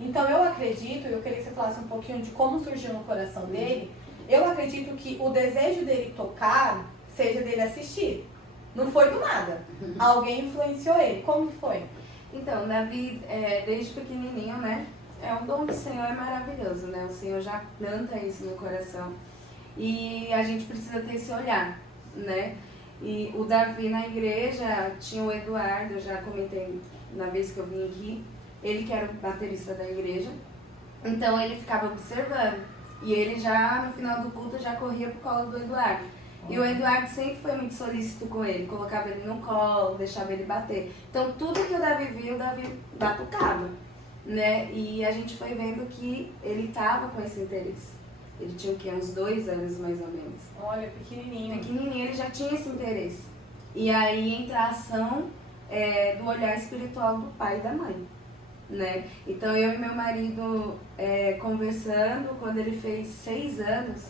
Então eu acredito, e eu queria que você falasse um pouquinho de como surgiu no coração dele, eu acredito que o desejo dele tocar seja dele assistir. Não foi do nada. Alguém influenciou ele. Como que foi? Então, Davi, desde pequenininho, né? É um dom do Senhor, é maravilhoso, né? O Senhor já planta isso no coração. E a gente precisa ter esse olhar, né? E o Davi na igreja, tinha o Eduardo, eu já comentei na vez que eu vim aqui, ele que era o baterista da igreja, então ele ficava observando, e ele já, no final do culto, já corria pro colo do Eduardo. E o Eduardo sempre foi muito solícito com ele, colocava ele no colo, deixava ele bater. Então tudo que o Davi via, o Davi batucava, né? E a gente foi vendo que ele tava com esse interesse. Ele tinha o quê? Uns 2 anos mais ou menos. Olha, pequenininho. Pequenininho, ele já tinha esse interesse. E aí entra a ação do olhar espiritual do pai e da mãe, né? Então eu e meu marido conversando, quando ele fez 6 anos,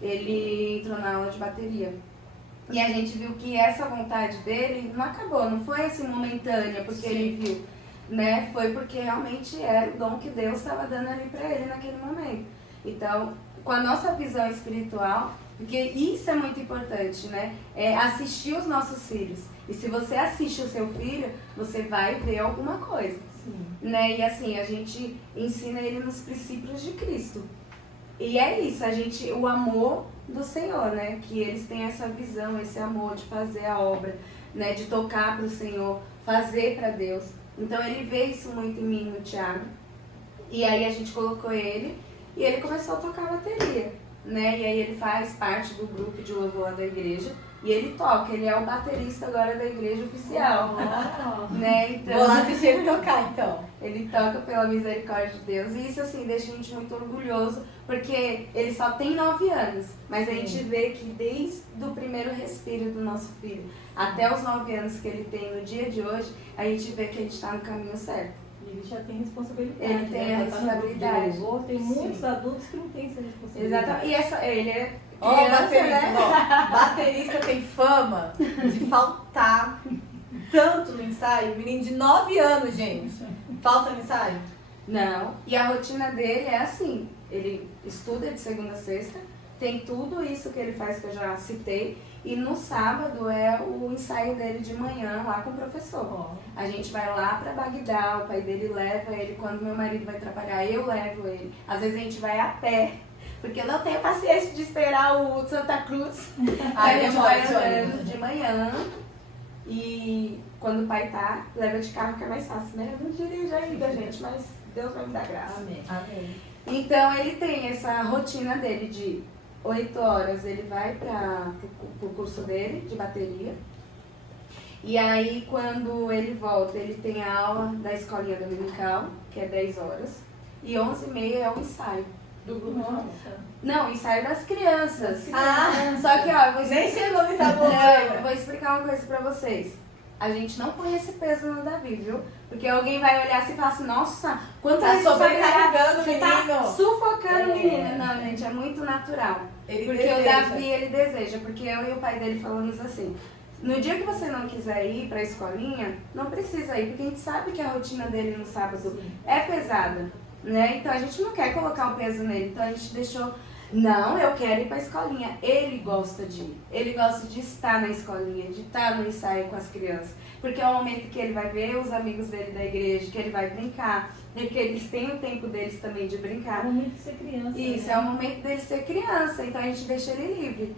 ele entrou na aula de bateria. E a gente viu que essa vontade dele não acabou, não foi assim momentânea, porque ele viu, né? Foi porque realmente era o dom que Deus estava dando ali para ele naquele momento. Então, com a nossa visão espiritual, porque isso é muito importante, né? É assistir os nossos filhos. E se você assiste o seu filho, você vai ver alguma coisa. Sim. Né? E assim, a gente ensina ele nos princípios de Cristo. E é isso, o amor do Senhor, né? Que eles têm essa visão, esse amor de fazer a obra, né? De tocar para o Senhor, fazer para Deus. Então ele vê isso muito em mim, no Thiago. E aí a gente colocou ele e ele começou a tocar bateria, né? E aí ele faz parte do grupo de louvor da igreja. E ele toca, ele é o baterista agora da igreja oficial. Né? Então, vou lá assistir ele tocar, então. Ele toca pela misericórdia de Deus. E isso, assim, deixa a gente muito orgulhoso, porque ele só tem 9 anos. Mas a gente vê que desde o primeiro respiro do nosso filho até os 9 anos que ele tem no dia de hoje, a gente vê que a gente está no caminho certo. Ele já tem responsabilidade. Ele tem a responsabilidade. Tem muitos adultos que não têm essa responsabilidade. Exatamente. E ele é Ó, criança, baterista, né? ó, baterista tem fama de faltar tanto no ensaio. Menino de 9 anos, gente. Falta no ensaio? Não. E a rotina dele é assim. Ele estuda de segunda a sexta. Tem tudo isso que ele faz que eu já citei. E no sábado é o ensaio dele de manhã lá com o professor. A gente vai lá pra Bagdá, o pai dele leva ele. Quando meu marido vai trabalhar, eu levo ele. Às vezes a gente vai a pé. Porque eu não tenho paciência de esperar o Santa Cruz. Aí a gente vai andando de manhã. E quando o pai tá, leva de carro que é mais fácil, né? Eu não dirijo ainda, gente, mas Deus vai me dar graça. Amém. Amém. Então ele tem essa rotina dele de 8 horas, ele vai pro curso dele de bateria. E aí quando ele volta, ele tem a aula da escolinha dominical, que é 10 horas. E 11h30 é o ensaio. Do grupo de música. Não, ensaio das crianças. Ah, Só que, ó, eu vou nem explicar, chegou no ensaio do eu vou explicar uma coisa pra vocês. A gente não põe esse peso no Davi, viu? Porque alguém vai olhar assim e falar assim, nossa, quanto Tá é sobrecarregando o você menino. tá sufocando o menino. Não, gente, é muito natural. Ele Porque deseja. o Davi, ele deseja. Porque eu e o pai dele falamos assim, no dia que você não quiser ir pra escolinha, não precisa ir. Porque a gente sabe que a rotina dele no sábado é pesada. Né? Então a gente não quer colocar o peso nele. Então a gente deixou... Não, eu quero ir pra escolinha. Ele gosta de ir. Ele gosta de estar na escolinha, de estar no ensaio com as crianças. Porque é o momento que ele vai ver os amigos dele da igreja, que ele vai brincar. E que eles têm o tempo deles também de brincar. É o momento de ser criança. Isso, né? é o momento dele ser criança. Então a gente deixa ele livre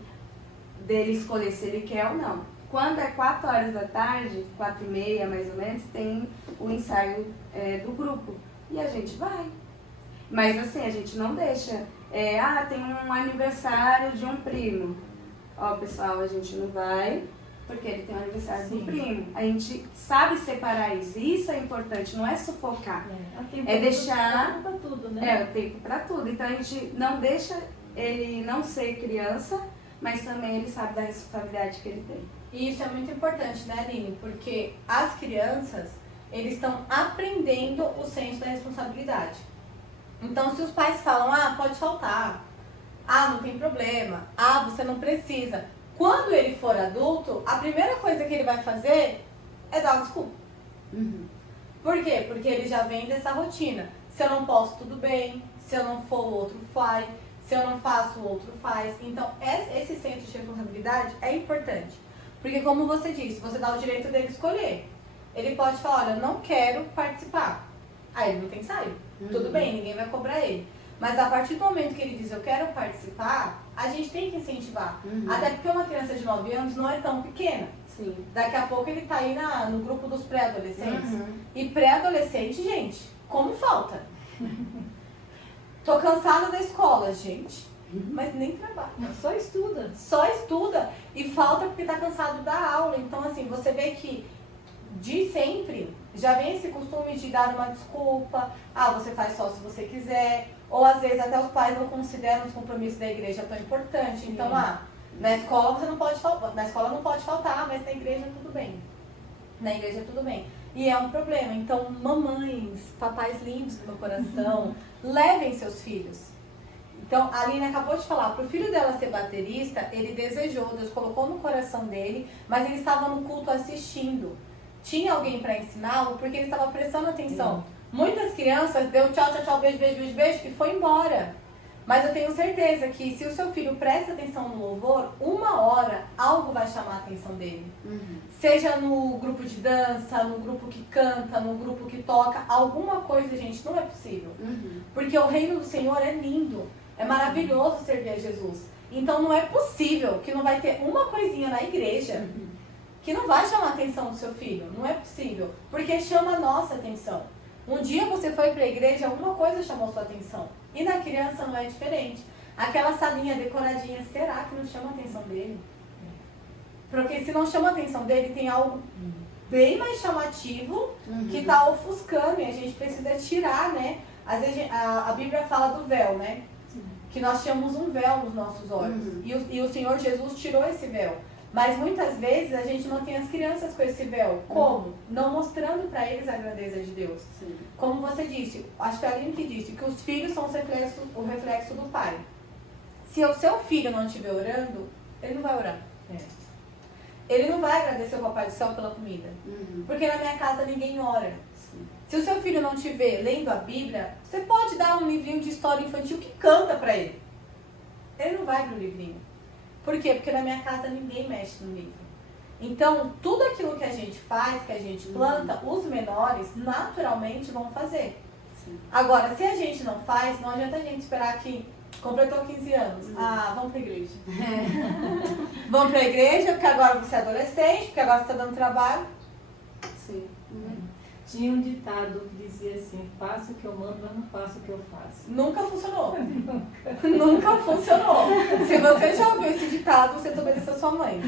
dele escolher se ele quer ou não. Quando é 4 horas da tarde, 4h30 mais ou menos, tem o ensaio do grupo. E a gente vai. Mas assim, a gente não deixa. Tem um aniversário de um primo. Ó, pessoal, a gente não vai, porque ele tem um aniversário do primo. A gente sabe separar isso. E isso é importante, não é sufocar. Deixar... tempo pra tudo, né? o tempo pra tudo. Então a gente não deixa ele não ser criança, mas também ele sabe da responsabilidade que ele tem. E isso é muito importante, né, Aline? Porque as crianças, eles estão aprendendo o senso da responsabilidade. Então, se os pais falam, pode faltar, não tem problema, você não precisa. Quando ele for adulto, a primeira coisa que ele vai fazer é dar uma desculpa. Uhum. Por quê? Porque ele já vem dessa rotina. Se eu não posso, tudo bem. Se eu não for, o outro faz. Se eu não faço, o outro faz. Então, esse senso de responsabilidade é importante. Porque, como você disse, você dá o direito dele escolher. Ele pode falar, olha, eu não quero participar. Aí ele não tem ensaio. Tudo bem, ninguém vai cobrar ele. Mas a partir do momento que ele diz, eu quero participar, a gente tem que incentivar. Até porque uma criança de 9 anos não é tão pequena. Sim. Daqui a pouco ele tá aí no grupo dos pré-adolescentes. E pré-adolescente, gente, como falta? Tô cansada da escola, gente. Mas nem trabalha. Só estuda. Só estuda. E falta porque tá cansado da aula. Então, assim, você vê que de sempre já vem esse costume de dar uma desculpa. Você faz só se você quiser. Ou às vezes até os pais não consideram os compromissos da igreja tão importantes. Então, na escola você não pode faltar. Na escola não pode faltar, mas na igreja tudo bem. Na igreja tudo bem. E é um problema. Então, mamães, papais lindos do meu coração, levem seus filhos. Então, a Aline acabou de falar, para o filho dela ser baterista, ele desejou, Deus colocou no coração dele, mas ele estava no culto assistindo. Tinha alguém para ensiná-lo porque ele estava prestando atenção. Muitas crianças deu tchau, tchau, tchau, beijo, beijo, beijo, beijo e foi embora. Mas eu tenho certeza que se o seu filho presta atenção no louvor, uma hora algo vai chamar a atenção dele. Seja no grupo de dança, no grupo que canta, no grupo que toca, alguma coisa, gente, não é possível. Porque o reino do Senhor é lindo, é maravilhoso servir a Jesus. Então não é possível que não vai ter uma coisinha na igreja que não vai chamar a atenção do seu filho. Não é possível, porque chama a nossa atenção. Um dia você foi para a igreja, alguma coisa chamou sua atenção. E na criança não é diferente. Aquela salinha decoradinha, será que não chama a atenção dele? Porque se não chama a atenção dele, tem algo bem mais chamativo que está ofuscando e a gente precisa tirar, né? Às vezes a Bíblia fala do véu, né? Que nós tínhamos um véu nos nossos olhos. E o Senhor Jesus tirou esse véu. Mas muitas vezes a gente mantém as crianças com esse véu. Como? Não mostrando para eles a grandeza de Deus. Sim. Como você disse, acho que é a Aline que disse, que os filhos são o reflexo do pai. Se o seu filho não estiver orando, ele não vai orar. Ele não vai agradecer o Papai do Céu pela comida. Porque na minha casa ninguém ora. Sim. Se o seu filho não te vê lendo a Bíblia, você pode dar um livrinho de história infantil que canta para ele. Ele não vai pro livrinho. Por quê? Porque na minha casa ninguém mexe no livro. Então, tudo aquilo que a gente faz, que a gente planta, os menores naturalmente vão fazer. Sim. Agora, se a gente não faz, não adianta a gente esperar que completou 15 anos. Vamos pra igreja. Vamos pra igreja, porque agora você é adolescente, porque agora você está dando trabalho. Sim. Tinha um ditado que dizia assim, faço o que eu mando, mas não faço o que eu faço. Nunca funcionou. Nunca funcionou. Se você já ouviu esse ditado, você obedeceu sua mãe.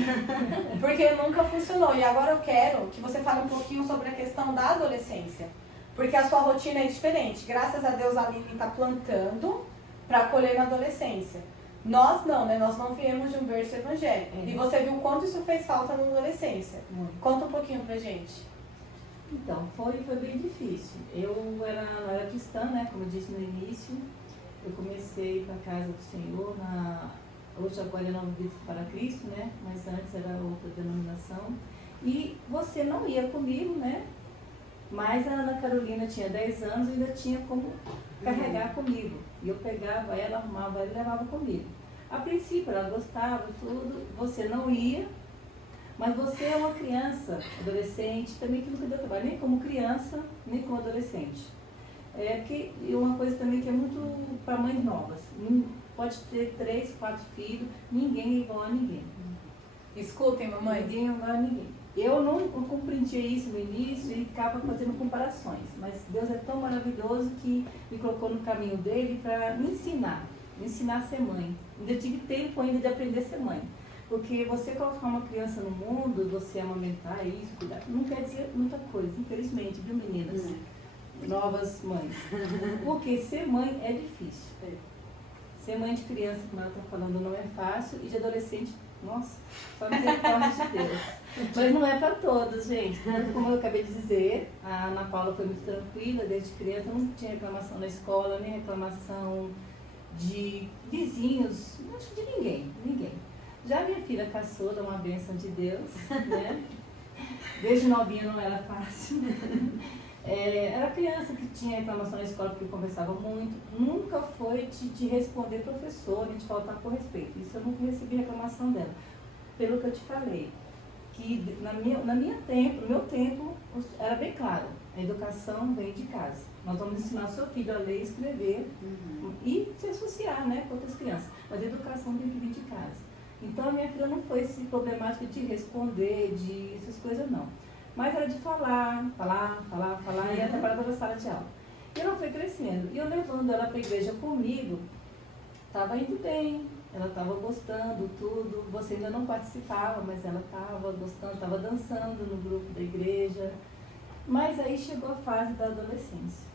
Porque nunca funcionou. E agora eu quero que você fale um pouquinho sobre a questão da adolescência. Porque a sua rotina é diferente. Graças a Deus a Aline está plantando para colher na adolescência. Nós não, né? Nós não viemos de um berço evangélico. E você viu o quanto isso fez falta na adolescência. Conta um pouquinho pra gente. Então, foi bem difícil. Eu não era cristã, né? Como eu disse no início. Eu comecei para a casa do Senhor, hoje agora é Nova Vida para Cristo, né? Mas antes era outra denominação. E você não ia comigo, né? Mas a Ana Carolina tinha 10 anos e ainda tinha como carregar comigo. E eu pegava ela, arrumava ela e levava comigo. A princípio ela gostava, tudo, você não ia. Mas você é uma criança, adolescente, também que nunca deu trabalho, nem como criança, nem como adolescente. E uma coisa também que é muito para mães novas. Pode ter 3, 4 filhos, ninguém é igual a ninguém. Escutem, mamãe. Ninguém é igual a ninguém. Eu não compreendia isso no início e ficava fazendo comparações. Mas Deus é tão maravilhoso que me colocou no caminho dele para me ensinar a ser mãe. Ainda tive tempo ainda de aprender a ser mãe. Porque você colocar uma criança no mundo, você amamentar isso, cuidar, não quer dizer muita coisa, infelizmente, viu, meninas? Novas mães. Porque ser mãe é difícil. Ser mãe de criança, como ela está falando, não é fácil. E de adolescente, nossa, só misericórdia de Deus. Mas não é para todos, gente. Como eu acabei de dizer, a Ana Paula foi muito tranquila, desde criança, não tinha reclamação na escola, nem reclamação de vizinhos, não acho de ninguém. Já minha filha caçula, uma bênção de Deus, né? Desde novinha não era fácil. Era criança que tinha reclamação na escola porque conversava muito. Nunca foi de responder professor, de faltar com respeito. Isso eu nunca recebi reclamação dela. Pelo que eu te falei, que no meu tempo era bem claro. A educação vem de casa. Nós vamos ensinar o seu filho a ler e escrever e se associar, né, com outras crianças. Mas a educação tem que vir de casa. Então a minha filha não foi esse problemático de responder, de essas coisas não. Mas era de falar e atrapalhar toda a sala de aula. E ela foi crescendo. E eu levando ela para a igreja comigo, estava indo bem, ela estava gostando, tudo. Você ainda não participava, mas ela estava gostando, estava dançando no grupo da igreja. Mas aí chegou a fase da adolescência.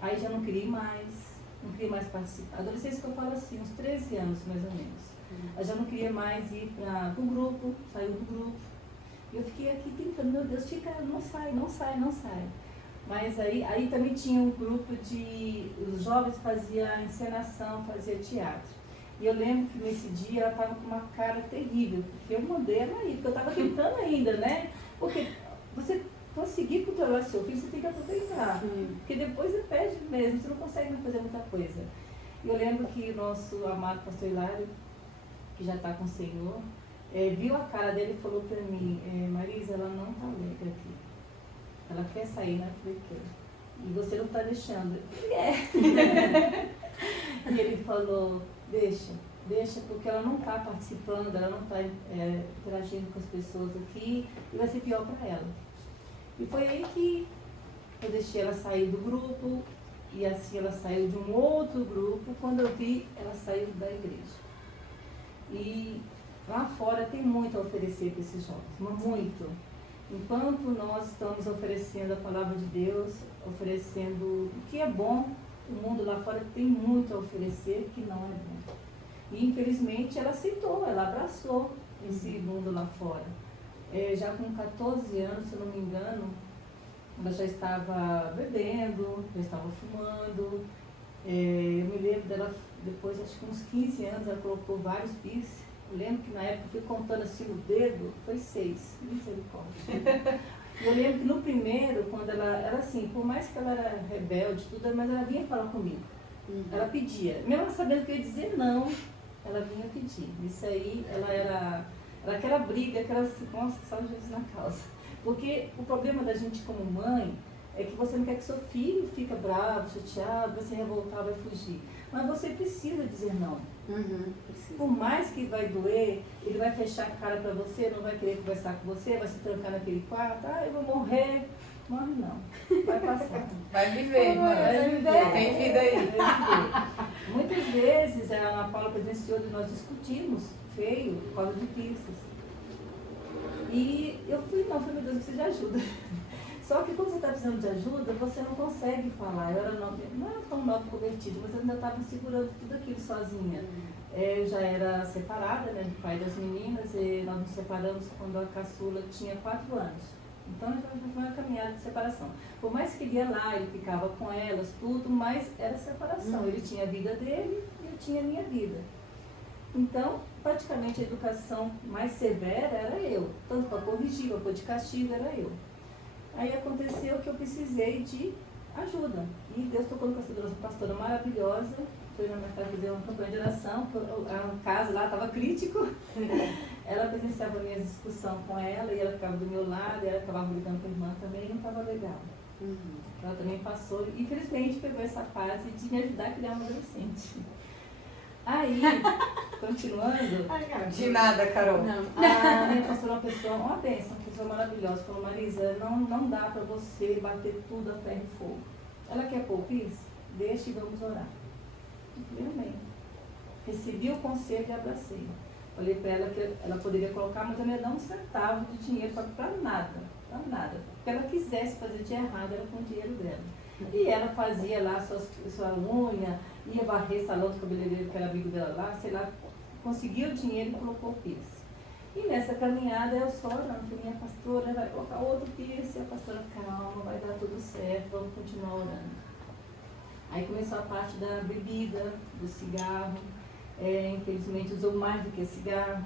Aí já não queria mais participar. Adolescência que eu falo assim, uns 13 anos mais ou menos. Eu já não queria mais ir para o grupo, saiu do grupo. Eu fiquei aqui tentando, meu Deus, fica, não sai. Mas aí também tinha um grupo os jovens faziam encenação, fazia teatro. E eu lembro que nesse dia ela estava com uma cara terrível, porque eu mandei ela ir, porque eu estava tentando ainda, né? Porque você conseguir controlar seu filho, você tem que aproveitar. Porque depois você perde mesmo, você não consegue mais fazer muita coisa. E eu lembro que o nosso amado pastor Hilário, que já está com o Senhor, viu a cara dele e falou para mim, Marisa, ela não está alegre aqui. Ela quer sair, né? Eu falei, quer. E você não está deixando. E ele falou, deixa, porque ela não está participando, ela não está interagindo com as pessoas aqui e vai ser pior para ela. E foi aí que eu deixei ela sair do grupo e assim ela saiu de um outro grupo. Quando eu vi, ela saiu da igreja. E lá fora tem muito a oferecer para esses jovens, mas muito. Enquanto nós estamos oferecendo a palavra de Deus, oferecendo o que é bom, o mundo lá fora tem muito a oferecer que não é bom. E infelizmente ela aceitou, ela abraçou esse mundo lá fora. Já com 14 anos, se eu não me engano, ela já estava bebendo, já estava fumando. Eu me lembro dela, depois, acho que uns 15 anos, ela colocou vários piercing. Eu lembro que na época eu fui contando assim no dedo, foi 6, misericórdia. Eu lembro que no primeiro, quando ela era assim, por mais que ela era rebelde, tudo, mas ela vinha falar comigo. Ela pedia, mesmo sabendo que eu ia dizer não, ela vinha pedir. Isso aí, ela aquela briga, nossa, só Jesus na causa. Porque o problema da gente como mãe é que você não quer que seu filho fique bravo, chateado, vai se revoltar, vai fugir. Mas você precisa dizer não. Por mais que vai doer, ele vai fechar a cara para você, não vai querer conversar com você, vai se trancar naquele quarto, eu vou morrer. Morre não, vai passar. Vai viver, vai viver. Tem vida aí. Muitas vezes a Ana Paula presenciou de nós discutirmos feio por causa de pistas. E eu fui, meu Deus, eu preciso de ajuda. Só que quando você está precisando de ajuda, você não consegue falar. Eu não era tão nova convertida, mas eu ainda estava segurando tudo aquilo sozinha. Eu já era separada, né, do pai das meninas, e nós nos separamos quando a caçula tinha 4 anos. Então já foi uma caminhada de separação. Por mais que ele ia lá, ele ficava com elas, tudo, mas era separação. Ele tinha a vida dele e eu tinha a minha vida. Então, praticamente a educação mais severa era eu. Tanto para corrigir, para pôr de castigo, era eu. Aí aconteceu que eu precisei de ajuda. E Deus tocou no pastor, uma pastora maravilhosa. Foi na minha casa fazer uma campanha de oração. A casa lá estava crítico. Ela presenciava a minha discussão com ela e ela ficava do meu lado. E ela acabava brigando com a irmã também e não estava legal. Ela também passou. E infelizmente pegou essa fase de me ajudar a criar uma adolescente. Aí, continuando... De nada, Carol. A minha pastora é uma pessoa, uma bênção, uma pessoa maravilhosa. Falou, Marisa, não dá para você bater tudo a ferro e fogo. Ela quer pôr o piso? Deixa e vamos orar. Eu falei, amém. Recebi o conselho e abracei. Falei para ela que ela poderia colocar, mas eu não ia dar um centavo de dinheiro para nada. Para nada. Porque ela quisesse fazer de errado, era com o dinheiro dela. E ela fazia lá sua unha, ia varrer salão do cabeleireiro, que era amigo dela lá, sei lá, conseguiu o dinheiro e colocou o piercing. E nessa caminhada eu só orando, que minha pastora vai colocar outro piercing, a pastora, calma, vai dar tudo certo, vamos continuar orando. Aí começou a parte da bebida, do cigarro, infelizmente usou mais do que cigarro.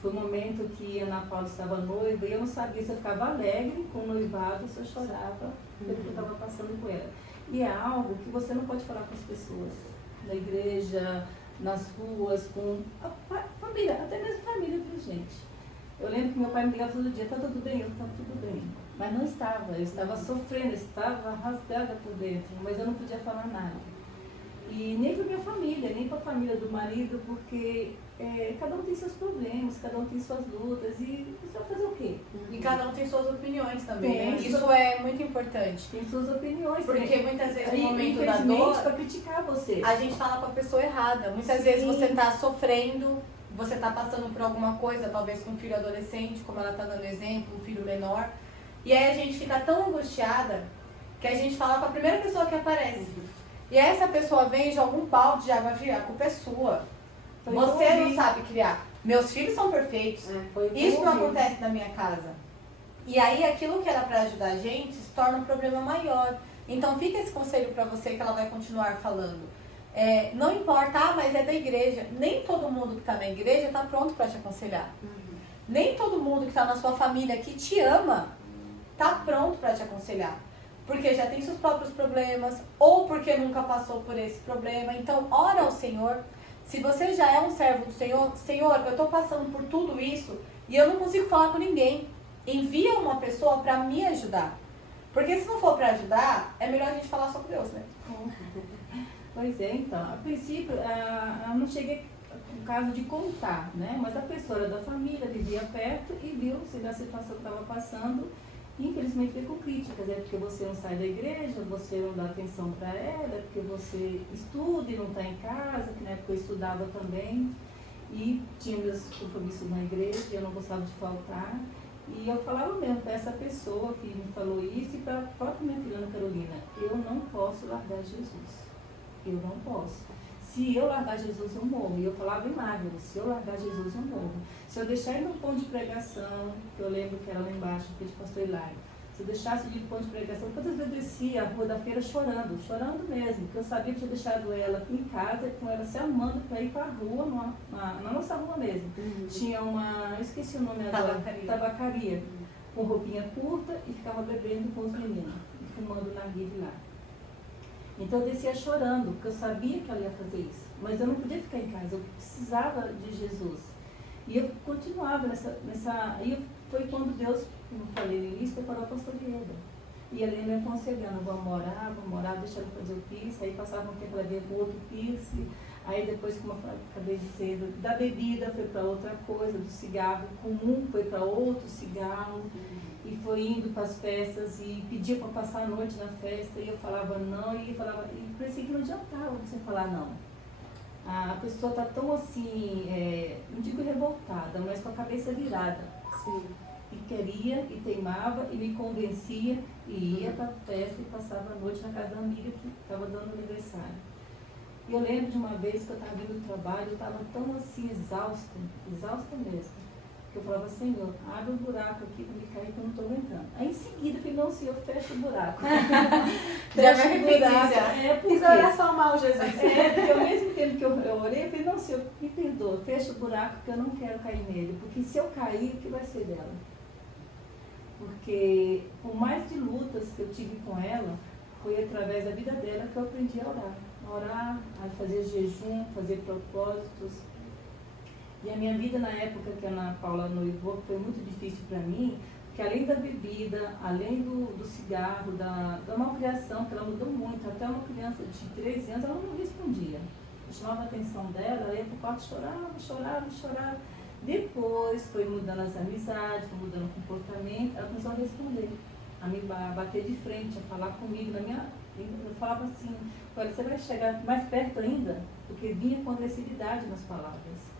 Foi um momento que a Ana Paula estava noiva e eu não sabia se eu ficava alegre com o noivado ou se eu chorava pelo que eu estava passando com ela. E é algo que você não pode falar com as pessoas, na igreja, nas ruas, com a família, até mesmo família, viu, gente? Eu lembro que meu pai me ligava todo dia, tá tudo bem? Eu estava tudo bem. Mas não estava, eu estava sofrendo, eu estava rasgada por dentro, mas eu não podia falar nada. E nem para minha família, nem para a família do marido, porque cada um tem seus problemas, cada um tem suas lutas, e você vai fazer o quê? E cada um tem suas opiniões também, né? Isso é muito importante. Tem suas opiniões. Porque muitas vezes no momento da dor, para criticar você, a gente fala com a pessoa errada. Muitas vezes você está sofrendo, você está passando por alguma coisa, talvez com um filho adolescente, como ela está dando exemplo, um filho menor. E aí a gente fica tão angustiada que a gente fala com a primeira pessoa que aparece. E aí essa pessoa vem e joga um balde de água fria, a culpa é sua. Você não sabe criar. Meus filhos são perfeitos. Foi Isso não horrível. acontece na minha casa. E aí aquilo que era pra ajudar a gente se torna um problema maior. Então fica esse conselho pra você que ela vai continuar falando. Não importa, mas é da igreja. Nem todo mundo que tá na igreja tá pronto pra te aconselhar. Nem todo mundo que tá na sua família que te ama tá pronto pra te aconselhar. Porque já tem seus próprios problemas, ou porque nunca passou por esse problema. Então, ora ao Senhor. Se você já é um servo do Senhor, Senhor, eu tô passando por tudo isso e eu não consigo falar com ninguém. Envia uma pessoa pra me ajudar. Porque se não for pra ajudar, é melhor a gente falar só com Deus, né? Pois é, então, a princípio, eu não cheguei no caso de contar, né? Mas a pessoa era da família, vivia perto e viu-se da situação que estava passando. E infelizmente veio com críticas, porque você não sai da igreja, você não dá atenção para ela, porque você estuda e não está em casa, que na época eu estudava também. E tinha meus compromissos na igreja, eu não gostava de faltar. E eu falava mesmo para essa pessoa que me falou isso e para a própria minha filha Ana Carolina, eu não posso largar Jesus. Eu não posso. Se eu largar Jesus, eu morro. E eu falava em Magno, se eu largar Jesus, eu morro. Se eu deixar ele no ponto de pregação, que eu lembro que era lá embaixo, que de pastor Hilário, se eu deixasse ele no ponto de pregação, quantas vezes eu descia a rua da feira chorando mesmo, porque eu sabia que eu tinha deixado ela em casa, com ela se amando para ir para a rua, na nossa rua mesmo. Tinha eu esqueci o nome agora, tabacaria, com roupinha curta e ficava bebendo com os meninos, e fumando narguilé lá. Então eu descia chorando, porque eu sabia que ela ia fazer isso. Mas eu não podia ficar em casa, eu precisava de Jesus. E eu continuava Aí foi quando Deus, como eu falei no início, preparou a pastoreira. E ela ia me aconselhando, vamos orar, deixa ela fazer o piercing. Aí passava um tempo, ela vinha com outro piercing. Aí depois, como eu acabei dizendo, da bebida foi para outra coisa, do cigarro comum foi para outro cigarro. E foi indo para as festas e pedia para passar a noite na festa e eu falava não, e parecia que não adiantava você falar não. A pessoa está tão assim, não digo revoltada, mas com a cabeça virada. Sim. E queria, e teimava, e me convencia, e ia para a festa e passava a noite na casa da amiga que estava dando aniversário. E eu lembro de uma vez que eu estava vindo do trabalho, eu estava tão assim, exausta mesmo. Eu falava, Senhor, abre um buraco aqui para me cair que eu não estou aguentando. Aí em seguida eu falei, não, Senhor, fecha o buraco. Fecha o buraco. Fiz oração mal, Jesus. Porque ao mesmo tempo que eu orei, eu falei, não, Senhor, me perdoa, fecha o buraco que eu não quero cair nele. Porque se eu cair, o que vai ser dela? Porque por mais de lutas que eu tive com ela, foi através da vida dela que eu aprendi a orar. A orar, a fazer jejum, fazer propósitos. E a minha vida na época que a Ana Paula noivou foi muito difícil para mim, porque além da bebida, além do cigarro, da malcriação, que ela mudou muito, até uma criança de 13 anos, ela não respondia. Eu chamava a atenção dela, ela ia para o quarto, chorava. Depois foi mudando as amizades, foi mudando o comportamento, ela começou a responder, a me bater de frente, a falar comigo. Eu falava assim, olha, você vai chegar mais perto ainda, porque vinha com agressividade nas palavras.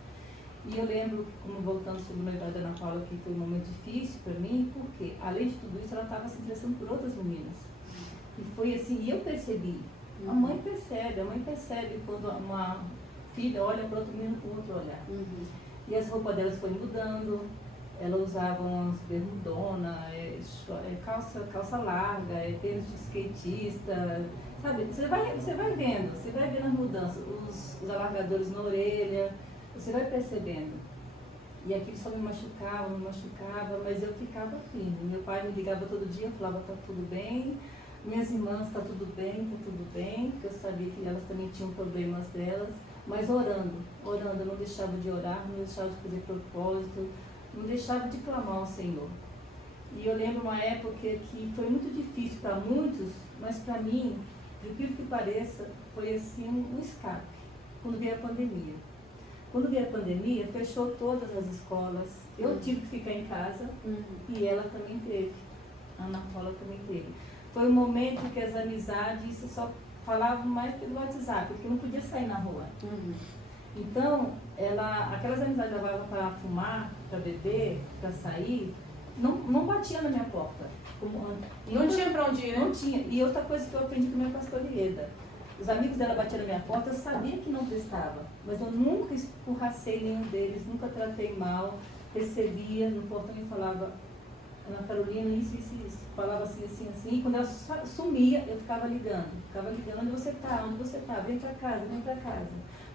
E eu lembro, como voltando sobre o noivado da Ana Paula, que foi um momento difícil para mim, porque além de tudo isso, ela estava se interessando por outras meninas. E foi assim, e eu percebi. A mãe percebe quando uma filha olha para outro menino com outro olhar. E as roupas delas foram mudando, elas usavam umas bermudonas, calça larga, tênis de skatista, sabe? Você vai vendo as mudanças, os alargadores na orelha. Você vai percebendo. E aquilo só me machucava, mas eu ficava firme. Meu pai me ligava todo dia, falava, tá tudo bem. Minhas irmãs, tá tudo bem, porque eu sabia que elas também tinham problemas delas. Mas orando, eu não deixava de orar, não deixava de fazer propósito, não deixava de clamar ao Senhor. E eu lembro uma época que foi muito difícil para muitos, mas para mim, por incrível que pareça, foi assim um escape, quando veio a pandemia. Quando veio a pandemia, fechou todas as escolas. Eu tive que ficar em casa e ela também teve. A Ana Paula também teve. Foi um momento que as amizades só falavam mais pelo WhatsApp, porque não podia sair na rua. Então, aquelas amizades levavam para fumar, para beber, para sair, não batia na minha porta. Não tinha para onde ir, né? Não tinha. E outra coisa que eu aprendi com a minha pastor Ieda. Os amigos dela batiam na minha porta, eu sabia que não prestava, mas eu nunca escorracei nenhum deles, nunca tratei mal, recebia no portão e falava, Ana Carolina, isso, falava assim, e quando ela sumia, eu ficava ligando, onde você tá, vem pra casa,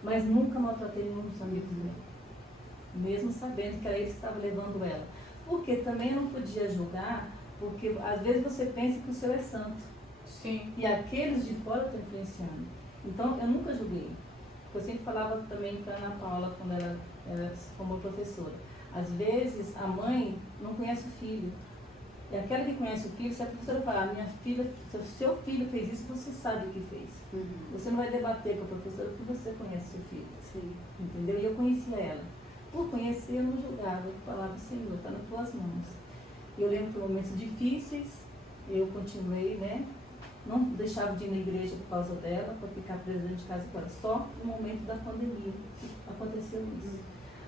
mas nunca maltratei nenhum dos amigos meus, mesmo sabendo que era eles que estavam levando ela, porque também eu não podia julgar, porque às vezes você pensa que o seu é santo. Sim. E aqueles de fora estão influenciando. Então, eu nunca julguei. Eu sempre falava também para a Ana Paula, quando ela se formou professora. Às vezes, a mãe não conhece o filho. E aquela que conhece o filho, se a professora falar, minha filha, se o seu filho fez isso, você sabe o que fez. Você não vai debater com a professora porque você conhece o seu filho. Sim. Entendeu? E eu conhecia ela. Por conhecer, eu não julgava. Eu falava, Senhor, está nas tuas mãos. Eu lembro de momentos difíceis, eu continuei, né? Não deixava de ir na igreja por causa dela, para ficar presa dentro de casa agora. Só no momento da pandemia aconteceu isso.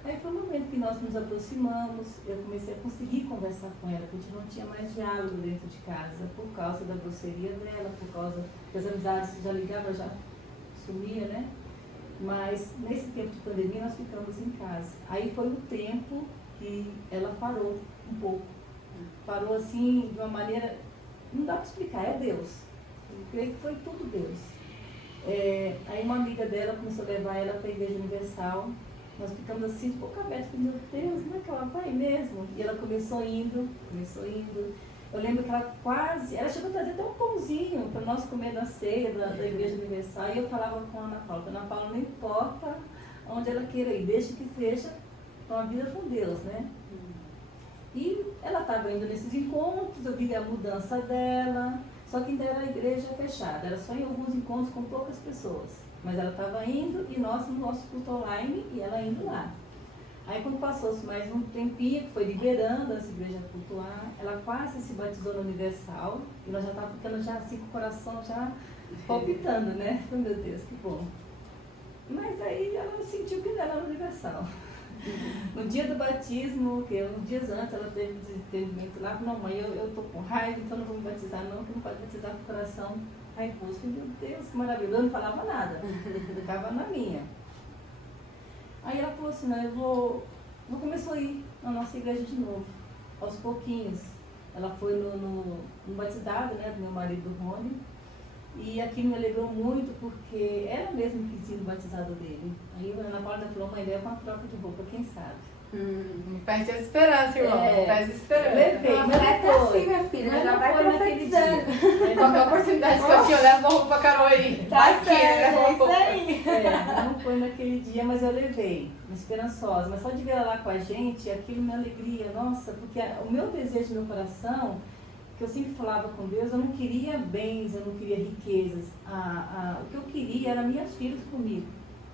Aí foi um momento que nós nos aproximamos, eu comecei a conseguir conversar com ela, porque a gente não tinha mais diálogo dentro de casa, por causa da grosseria dela, por causa das amizades, já ligava, já sumia, né? Mas nesse tempo de pandemia nós ficamos em casa. Aí foi um tempo que ela parou um pouco. Parou assim, de uma maneira, não dá para explicar, é Deus. Eu creio que foi tudo Deus. Aí uma amiga dela começou a levar ela para a Igreja Universal. Nós ficamos assim, um pouco abertos, meu Deus, não é que ela vai mesmo? E ela começou indo. Eu lembro que ela chegou a trazer até um pãozinho para nós comer na ceia da Igreja Universal. E eu falava com a Ana Paula, não importa onde ela queira ir, deixa que seja com a vida com Deus, né? E ela estava indo nesses encontros, eu vi a mudança dela, só que ainda era a igreja fechada, era só em alguns encontros com poucas pessoas. Mas ela estava indo e nós no nosso culto online e ela indo lá. Aí quando passou-se mais um tempinho, que foi liberando essa igreja a cultuar, ela quase se batizou no Universal e nós já estávamos ficando já assim com o coração já palpitando, né? Oh, meu Deus, que bom. Mas aí ela sentiu que não era no Universal. No dia do batismo, que uns dias antes ela teve desentendimento lá, não mãe, eu tô com raiva, então não vou me batizar não, que não pode batizar com o coração raivoso. Meu Deus, que maravilha, eu não falava nada, eu ficava na minha. Aí ela falou assim, não, eu vou começar a ir na nossa igreja de novo, aos pouquinhos. Ela foi no batizado, né, do meu marido Rony, e aquilo me alegrou muito porque ela mesma quis ir no batizado dele. Aí a Ana Paula falou, mãe, leva uma troca de roupa, quem sabe? Não perde a esperança, irmão. Não perde a esperança. Levei, mas é não assim, minha filha, Mas já não vai foi naquele dia. profetizando. Qualquer oportunidade que eu tinha, eu levo uma roupa pra Carol aí. Tá Aqui, certo, leva uma é isso roupa. aí. Não foi naquele dia, mas eu levei, esperançosa. Mas só de ver ela lá com a gente, aquilo me alegria, nossa, porque o meu desejo no meu coração, que eu sempre falava com Deus, eu não queria bens, eu não queria riquezas. O que eu queria era minhas filhas comigo,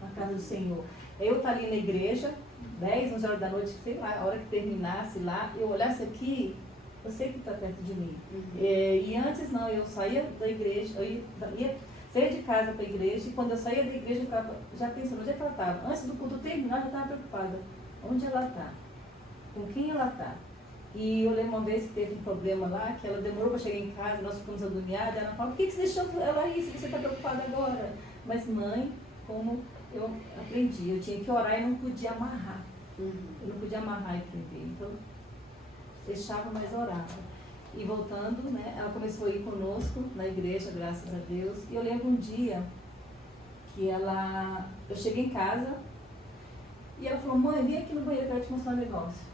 na casa do Senhor. Eu estar ali na igreja, 10, 11 horas da noite, sei lá, a hora que terminasse lá, eu olhasse aqui, eu sei que está perto de mim. E antes não, eu saía da igreja, saía de casa para a igreja, e quando eu saía da igreja, eu ficava já pensando onde é que ela estava. Antes do culto terminar, eu já estava preocupada. Onde ela está? Com quem ela está? E eu lembro uma vez que teve um problema lá, que ela demorou para chegar em casa, nós ficamos agoniadas, ela falou, por que você deixou ela ir se você está preocupada agora? Mas mãe, como eu aprendi, eu tinha que orar e não podia amarrar. Eu não podia amarrar e prender, então fechava, mas orava. E voltando, né, ela começou a ir conosco na igreja, graças a Deus. E eu lembro um dia que eu cheguei em casa e ela falou, mãe, vem aqui no banheiro que eu quero te mostrar um negócio.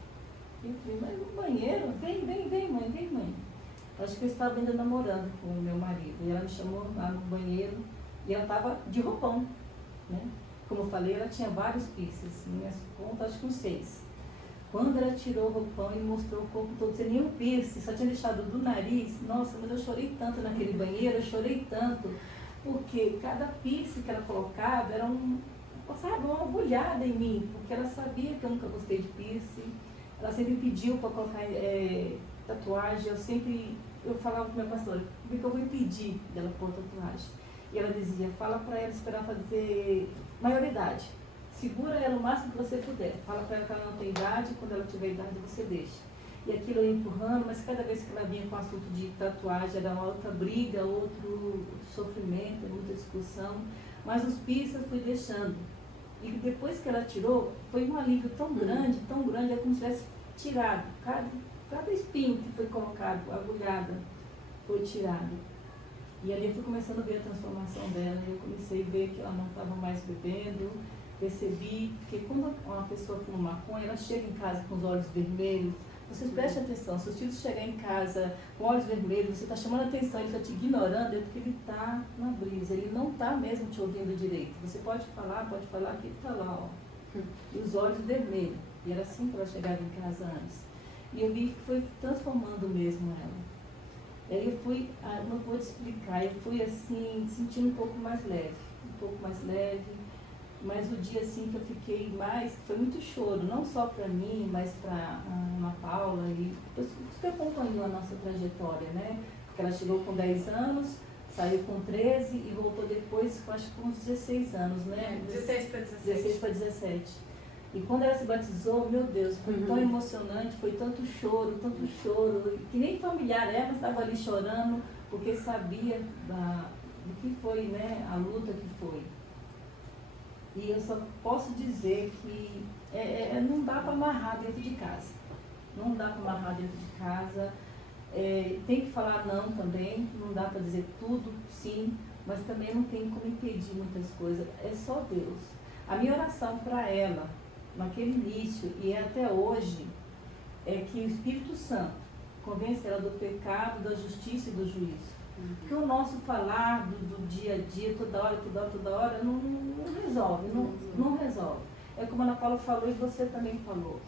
E eu falei, mas no banheiro? Vem mãe. Acho que eu estava ainda namorando com o meu marido. E ela me chamou lá no banheiro e ela estava de roupão, né? Como eu falei, ela tinha vários piercings, minhas contas acho que uns 6. Quando ela tirou o roupão e mostrou o corpo todo, sem nenhum piercing, só tinha deixado do nariz, nossa, mas eu chorei tanto naquele banheiro, eu chorei tanto, porque cada piercing que ela colocava era uma agulhada em mim, porque ela sabia que eu nunca gostei de piercing, ela sempre pediu para colocar tatuagem, eu falava com minha pastora, o que eu vou impedir dela pôr tatuagem? E ela dizia, fala para ela esperar fazer maioridade. Segura ela o máximo que você puder. Fala para ela que ela não tem idade, quando ela tiver idade você deixa. e aquilo eu empurrando, mas cada vez que ela vinha com assunto de tatuagem era uma outra briga, outro sofrimento, muita discussão, mas os piercing eu fui deixando. E depois que ela tirou, foi um alívio tão grande, é como se tivesse tirado. Cada espinho que foi colocado, agulhada, foi tirado. E ali eu fui começando a ver a transformação dela, e eu comecei a ver que ela não estava mais bebendo, percebi, porque quando uma pessoa fuma maconha, ela chega em casa com os olhos vermelhos. Vocês prestem atenção, se os filhos chegarem em casa com olhos vermelhos, você está chamando atenção, ele está te ignorando, é porque ele está na brisa, ele não está mesmo te ouvindo direito. Você pode falar que ele está lá, ó. E os olhos vermelhos. E era assim que ela chegava em casa antes. E eu vi que foi transformando mesmo ela. E aí eu fui, não vou te explicar, eu fui assim, sentindo um pouco mais leve. Mas o dia assim que eu fiquei mais, foi muito choro, não só para mim, mas para Ana Paula e que acompanhou a nossa trajetória, né? Porque ela chegou com 10 anos, saiu com 13 e voltou depois, acho que com uns 16 anos, né? 16 para 17. 16 para 17. E quando ela se batizou, meu Deus, foi tão emocionante, foi tanto choro, que nem familiar ela estava ali chorando, porque sabia do que foi, né? A luta que foi. E eu só posso dizer que não dá para amarrar dentro de casa. Tem que falar não também, não dá para dizer tudo, sim, mas também não tem como impedir muitas coisas. É só Deus. A minha oração para ela, naquele início e até hoje, é que o Espírito Santo convence ela do pecado, da justiça e do juízo. Porque o nosso falar do dia a dia, toda hora, não resolve. É como a Ana Paula falou e você também falou.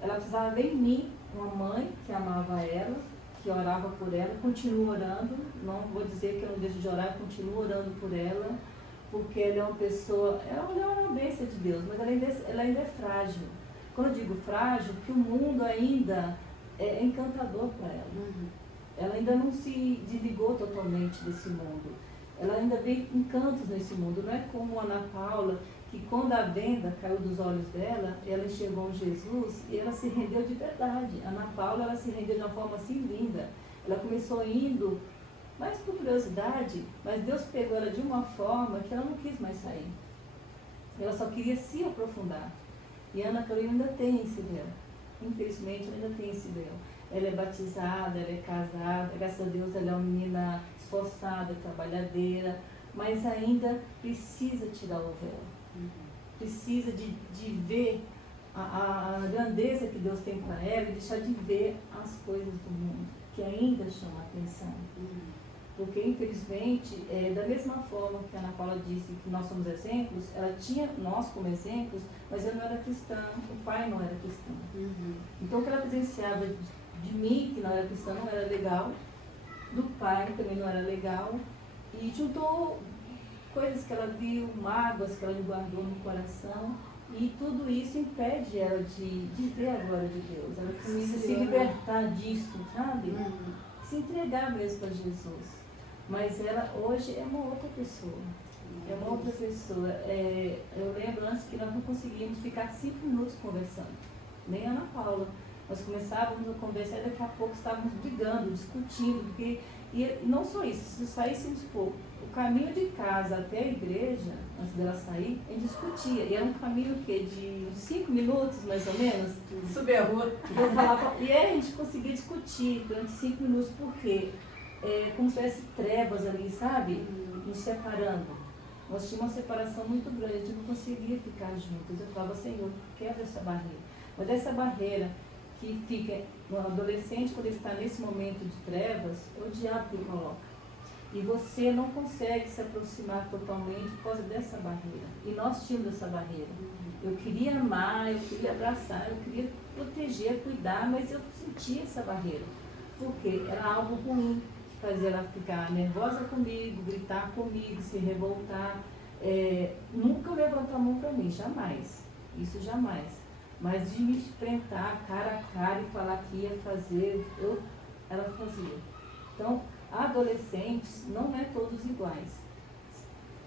Ela precisava ver em mim uma mãe que amava ela, que orava por ela, continuo orando, não vou dizer que eu não deixo de orar, continuo orando por ela, porque ela é uma pessoa, ela é uma bênção de Deus, mas ela ainda é frágil. Quando eu digo frágil, que o mundo ainda é encantador para ela. Ela ainda não se desligou totalmente desse mundo. Ela ainda vê encantos nesse mundo. Não é como a Ana Paula, que quando a venda caiu dos olhos dela, ela enxergou Jesus e ela se rendeu de verdade. A Ana Paula, ela se rendeu de uma forma assim linda. Ela começou indo mais por curiosidade, mas Deus pegou ela de uma forma que ela não quis mais sair. Ela só queria se aprofundar. E a Ana Carolina ainda tem esse véu. Infelizmente, ela ainda tem esse véu. Ela é batizada, ela é casada, graças a Deus ela é uma menina esforçada, trabalhadeira, mas ainda precisa tirar o véu. Precisa de ver a grandeza que Deus tem para ela e deixar de ver as coisas do mundo, que ainda chamam a atenção. Porque, infelizmente, da mesma forma que a Ana Paula disse que nós somos exemplos, ela tinha nós como exemplos, mas eu não era cristã, o pai não era cristão. Então, o que ela presenciava de mim, que não era cristã, não era legal, do pai também não era legal, e juntou coisas que ela viu, mágoas que ela guardou no coração, e tudo isso impede ela de ver a glória de Deus. Ela precisa se libertar disso, sabe? Se entregar mesmo para Jesus. Mas ela hoje é uma outra pessoa. Eu lembro antes que nós não conseguíamos ficar 5 minutos conversando, nem a Ana Paula. Nós começávamos a conversar e daqui a pouco estávamos brigando, discutindo, porque, e não só isso, se saíssemos pouco, o caminho de casa até a igreja, antes dela sair, a gente discutia, e era um caminho de uns 5 minutos, mais ou menos. Subir a rua. Eu falava, e aí a gente conseguia discutir durante 5 minutos, porque como se tivesse trevas ali, sabe? Nos separando. Nós tínhamos uma separação muito grande, a gente não conseguia ficar juntos. Eu falava, Senhor, quebra essa barreira. Mas essa barreira que fica no adolescente, quando ele está nesse momento de trevas, é o diabo que coloca. E você não consegue se aproximar totalmente por causa dessa barreira. E nós tínhamos essa barreira. Eu queria amar, eu queria abraçar, eu queria proteger, cuidar, mas eu sentia essa barreira. Porque era algo ruim, fazer ela ficar nervosa comigo, gritar comigo, se revoltar. Nunca levantou a mão para mim, jamais. Isso jamais. Mas de me enfrentar cara a cara e falar que ia fazer, ela fazia. Então, adolescentes não é todos iguais.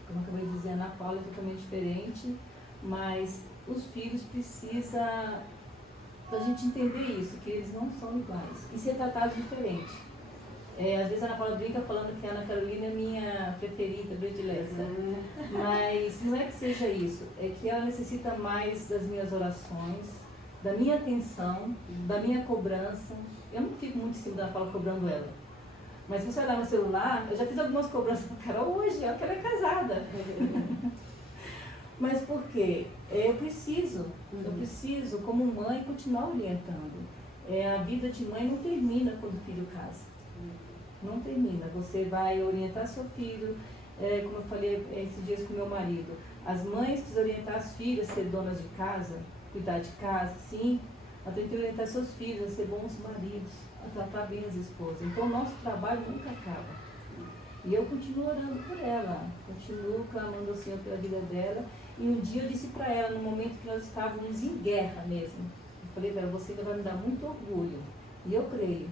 Como eu acabei de dizer, a Ana Paula é totalmente diferente, mas os filhos precisam Pra gente entender isso, que eles não são iguais. E ser tratados diferente. Às vezes a Ana Paula brinca falando que a Ana Carolina é minha preferida, predileta. Mas não é que seja isso. É que ela necessita mais das minhas orações, da minha atenção, da minha cobrança. Eu não fico muito em cima da Ana Paula cobrando ela. Mas se você olhar no celular, eu já fiz algumas cobranças para Carol hoje, olha que ela é casada. Mas por quê? Eu preciso, como mãe, continuar orientando. A vida de mãe não termina quando o filho casa. Não termina. Você vai orientar seu filho, como eu falei esses dias com meu marido. As mães precisam orientar as filhas a ser donas de casa, cuidar de casa, sim. Mas tem que orientar seus filhos a ser bons maridos, a tratar bem as esposas. Então o nosso trabalho nunca acaba. E eu continuo orando por ela, continuo clamando ao Senhor pela vida dela. E um dia eu disse para ela, no momento que nós estávamos em guerra mesmo, eu falei para ela, você vai me dar muito orgulho. E eu creio.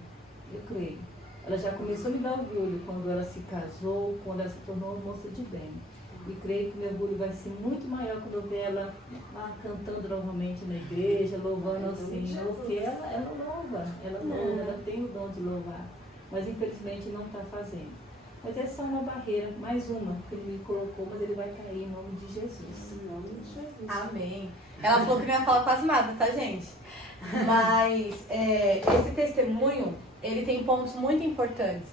Ela já começou a me dar orgulho quando ela se casou, quando ela se tornou uma moça de bem. E creio que meu orgulho vai ser muito maior quando eu ver ela cantando novamente na igreja, louvando ao Senhor, porque ela louva, ela tem o dom de louvar. Mas infelizmente não está fazendo. Mas essa é uma barreira, mais uma que ele me colocou, mas ele vai cair em nome de Jesus. Em nome de Jesus. Amém. Ela falou que não ia falar quase nada, tá, gente? Mas esse testemunho, ele tem pontos muito importantes.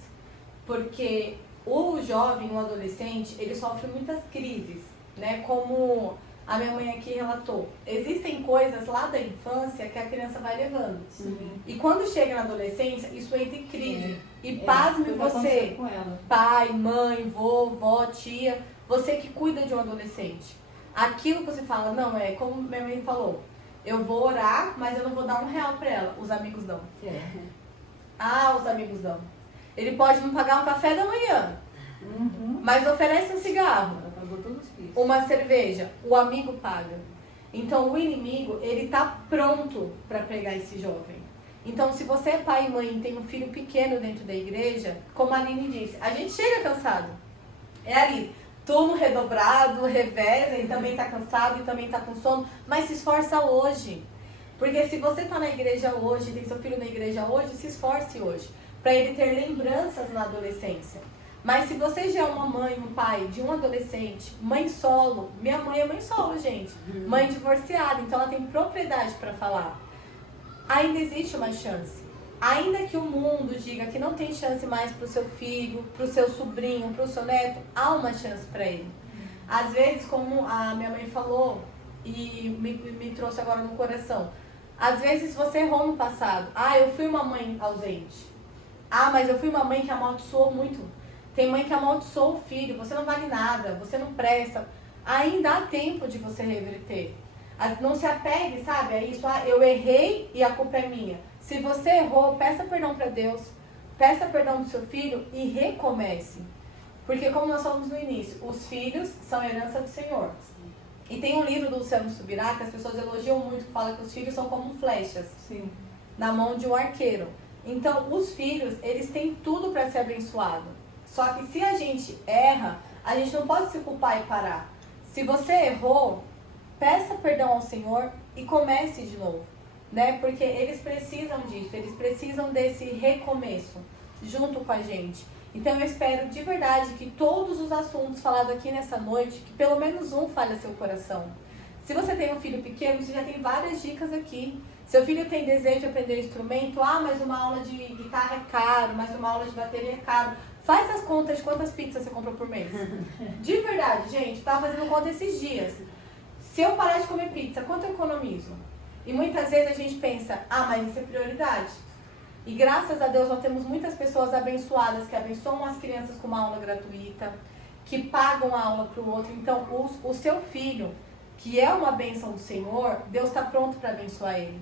Porque o jovem, o adolescente, ele sofre muitas crises, né? Como a minha mãe aqui relatou. Existem coisas lá da infância que a criança vai levando. Sim. E quando chega na adolescência, isso entra em crise. E pasme você, com ela. pai, mãe, vovó, tia, você que cuida de um adolescente. Aquilo que você fala, não, é como minha mãe falou, eu vou orar, mas eu não vou dar R$1 pra ela. Os amigos dão. Os amigos dão. Ele pode não pagar um café da manhã, mas oferece um cigarro, Ela pagou todos os filhos. uma cerveja, o amigo paga. Então o inimigo, ele tá pronto para pegar esse jovem. Então se você é pai e mãe e tem um filho pequeno dentro da igreja, como a Aline disse, a gente chega cansado. É ali, turno redobrado, reveza, e também tá cansado e também tá com sono, mas se esforça hoje. Porque se você tá na igreja hoje, tem seu filho na igreja hoje, se esforce hoje, para ele ter lembranças na adolescência. Mas se você já é uma mãe, um pai de um adolescente, mãe solo, minha mãe é mãe solo, gente, mãe divorciada, então ela tem propriedade para falar. Ainda existe uma chance. Ainda que o mundo diga que não tem chance mais para o seu filho, para o seu sobrinho, para o seu neto, há uma chance para ele. Às vezes, como a minha mãe falou e me trouxe agora no coração, às vezes você errou no passado. Eu fui uma mãe ausente. Mas eu fui uma mãe que amaldiçoou muito. Tem mãe que amaldiçoou o filho, você não vale nada, você não presta. Ainda há tempo de você reverter. Não se apegue, sabe, a isso. Eu errei e a culpa é minha. Se você errou, peça perdão para Deus. Peça perdão do seu filho e recomece. Porque como nós falamos no início, os filhos são herança do Senhor. E tem um livro do Luciano Subirá que as pessoas elogiam muito, que fala que os filhos são como flechas. Sim. Na mão de um arqueiro. Então, os filhos, eles têm tudo para ser abençoado. Só que se a gente erra, a gente não pode se culpar e parar. Se você errou, peça perdão ao Senhor e comece de novo, né? Porque eles precisam disso, eles precisam desse recomeço junto com a gente. Então eu espero de verdade que todos os assuntos falados aqui nessa noite, que pelo menos um fale a seu coração. Se você tem um filho pequeno, você já tem várias dicas aqui. Seu filho tem desejo de aprender instrumento, mas uma aula de guitarra é caro, mas uma aula de bateria é caro. Faz as contas de quantas pizzas você compra por mês. De verdade, gente, tava fazendo conta esses dias. Se eu parar de comer pizza, quanto eu economizo? E muitas vezes a gente pensa, mas isso é prioridade. E graças a Deus nós temos muitas pessoas abençoadas que abençoam as crianças com uma aula gratuita, que pagam a aula para o outro. Então, o seu filho, que é uma bênção do Senhor, Deus está pronto para abençoar ele.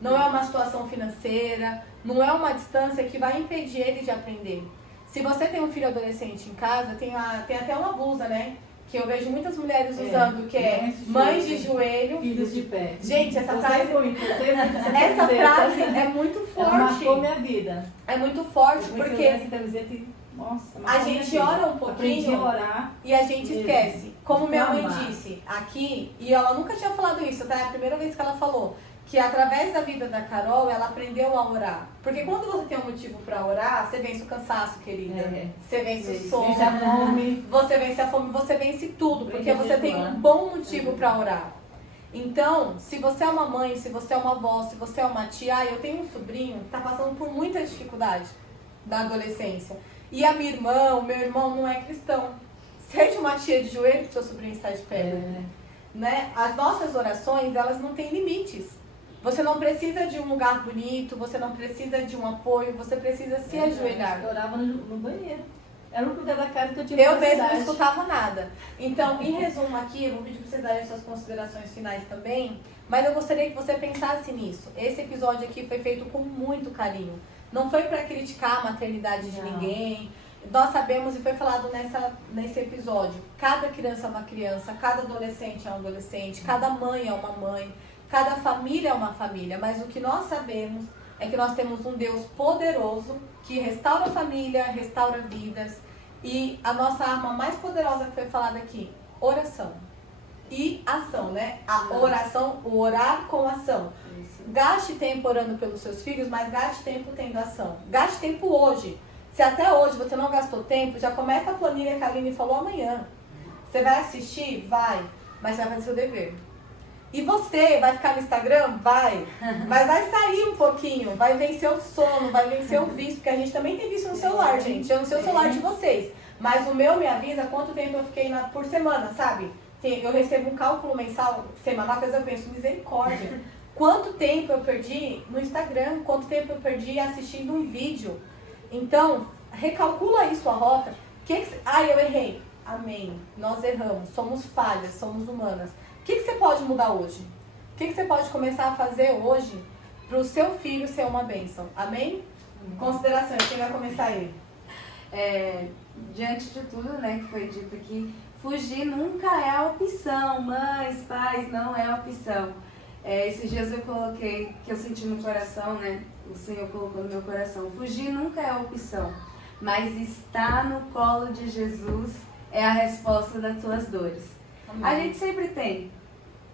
Não é uma situação financeira, não é uma distância que vai impedir ele de aprender. Se você tem um filho adolescente em casa, tem até uma blusa, né? Que eu vejo muitas mulheres usando, que é mães de joelho, filhos de pé. Gente, essa frase é muito forte. Ela marcou minha vida. É muito forte, porque essa camiseta nossa, a gente ora um pouquinho e a gente esquece. Como minha mãe disse aqui, e ela nunca tinha falado isso, tá? É a primeira vez que ela falou, que através da vida da Carol, ela aprendeu a orar. Porque quando você tem um motivo para orar, você vence o cansaço, querida. Você vence o sono, Vence a fome. você vence a fome, você vence tudo. Porque Vence você tem um bom motivo para orar. Então, se você é uma mãe, se você é uma avó, se você é uma tia, eu tenho um sobrinho que está passando por muita dificuldade da adolescência. E a minha irmã, o meu irmão não é cristão. Seja uma tia de joelho que seu sobrinho está de pé. Né? As nossas orações, elas não têm limites. Você não precisa de um lugar bonito, você não precisa de um apoio, você precisa se ajoelhar. Eu orava no banheiro. Era o único lugar da casa que eu tinha Eu mesmo não privacidade. escutava nada. Então, em resumo aqui, eu vou pedir para vocês darem suas considerações finais também, mas eu gostaria que você pensasse nisso. Esse episódio aqui foi feito com muito carinho. Não foi para criticar a maternidade de ninguém. Nós sabemos, e foi falado nesse episódio, cada criança é uma criança, cada adolescente é um adolescente, cada mãe é uma mãe, cada família é uma família. Mas o que nós sabemos é que nós temos um Deus poderoso que restaura a família, restaura vidas. E a nossa arma mais poderosa que foi falada aqui, oração e ação, né? A oração, o orar com ação. Gaste tempo orando pelos seus filhos, mas gaste tempo tendo ação. Gaste tempo hoje. Se até hoje você não gastou tempo, já começa a planilha que a Aline falou amanhã. Você vai assistir? Vai. Mas você vai fazer seu dever. E você vai ficar no Instagram? Vai. Mas vai sair um pouquinho. Vai vencer o sono, vai vencer o vício. Porque a gente também tem vício no celular, gente. Eu não sei o celular de vocês. Mas o meu me avisa quanto tempo eu fiquei por semana, sabe? Eu recebo um cálculo mensal, semanal, às vezes eu penso, misericórdia. Quanto tempo eu perdi no Instagram? Quanto tempo eu perdi assistindo um vídeo? Então, recalcula aí sua rota. Eu errei. Amém. Nós erramos. Somos falhas, somos humanas. O que você pode mudar hoje? O que você pode começar a fazer hoje para o seu filho ser uma bênção? Amém? Considerações. Quem vai começar aí? Diante de tudo, né, que foi dito aqui, fugir nunca é a opção. Mães, pais, não é a opção. Esses dias eu coloquei, que eu senti no coração, né? O Senhor colocou no meu coração. Fugir nunca é a opção, mas estar no colo de Jesus é a resposta das tuas dores. Amém. A gente sempre tem,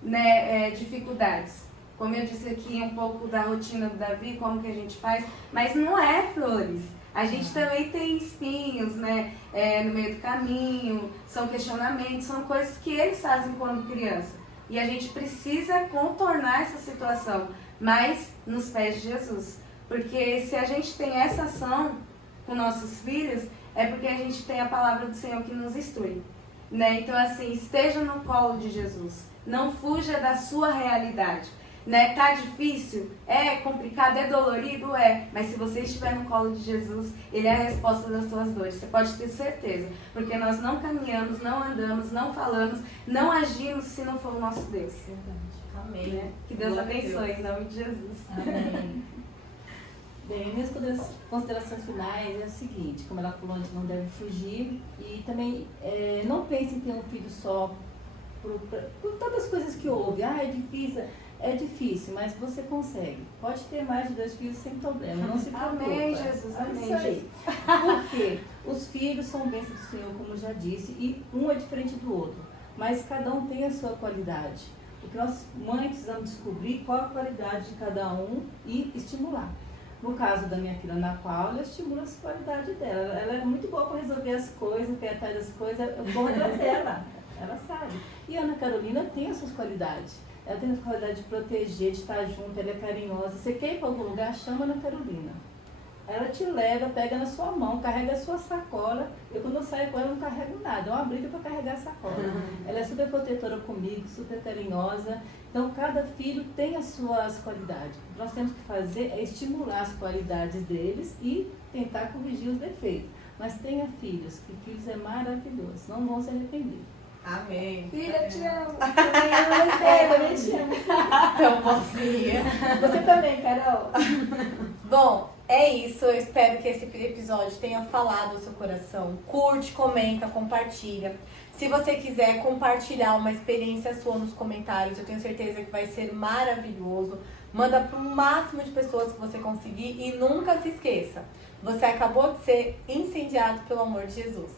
né, dificuldades. Como eu disse aqui, um pouco da rotina do Davi, como que a gente faz, mas não é flores. A gente também tem espinhos, né, no meio do caminho, são questionamentos, são coisas que eles fazem quando criança. E a gente precisa contornar essa situação, mas nos pés de Jesus. Porque se a gente tem essa ação com nossos filhos, é porque a gente tem a palavra do Senhor que nos instrui. Né? Então, assim, esteja no colo de Jesus. Não fuja da sua realidade. Né? Tá difícil? É complicado? É dolorido? É. Mas se você estiver no colo de Jesus, Ele é a resposta das suas dores. Você pode ter certeza. Porque nós não caminhamos, não andamos, não falamos, não agimos se não for o nosso Deus. Amém. Né? Que Deus abençoe em nome de Jesus. Amém. Bem, minhas considerações finais é o seguinte, como ela falou, a gente não deve fugir e também não pense em ter um filho só por todas as coisas que houve. É difícil, mas você consegue. Pode ter mais de 2 filhos sem problema, não se preocupe. Amém, Jesus, amém. Isso aí. Porque os filhos são bênçãos do Senhor, como eu já disse, e um é diferente do outro, mas cada um tem a sua qualidade. O que nós, mães, precisamos descobrir qual a qualidade de cada um e estimular. No caso da minha filha Ana Paula, eu estimulo a qualidade dela. Ela é muito boa para resolver as coisas, ter atrás das coisas, eu vou atrás dela. Ela sabe. E a Ana Carolina tem as suas qualidades. Ela tem a qualidade de proteger, de estar junto, ela é carinhosa. Você quer ir para algum lugar, chama a Ana Carolina. Ela te leva, pega na sua mão, carrega a sua sacola. Quando eu saio com ela, não carrego nada. É uma briga para carregar a sacola. Ela é super protetora comigo, super carinhosa. Então, cada filho tem as suas qualidades. O que nós temos que fazer é estimular as qualidades deles e tentar corrigir os defeitos. Mas tenha filhos, que filhos é maravilhoso. Não vão se arrepender. Amém. Filha, te amo. Também amo você, também te amo. Tão bonzinha. Você também, Carol. Bom, é isso. Eu espero que esse episódio tenha falado ao seu coração. Curte, comenta, compartilha. Se você quiser compartilhar uma experiência sua nos comentários, eu tenho certeza que vai ser maravilhoso. Manda para o máximo de pessoas que você conseguir e nunca se esqueça. Você acabou de ser incendiado pelo amor de Jesus.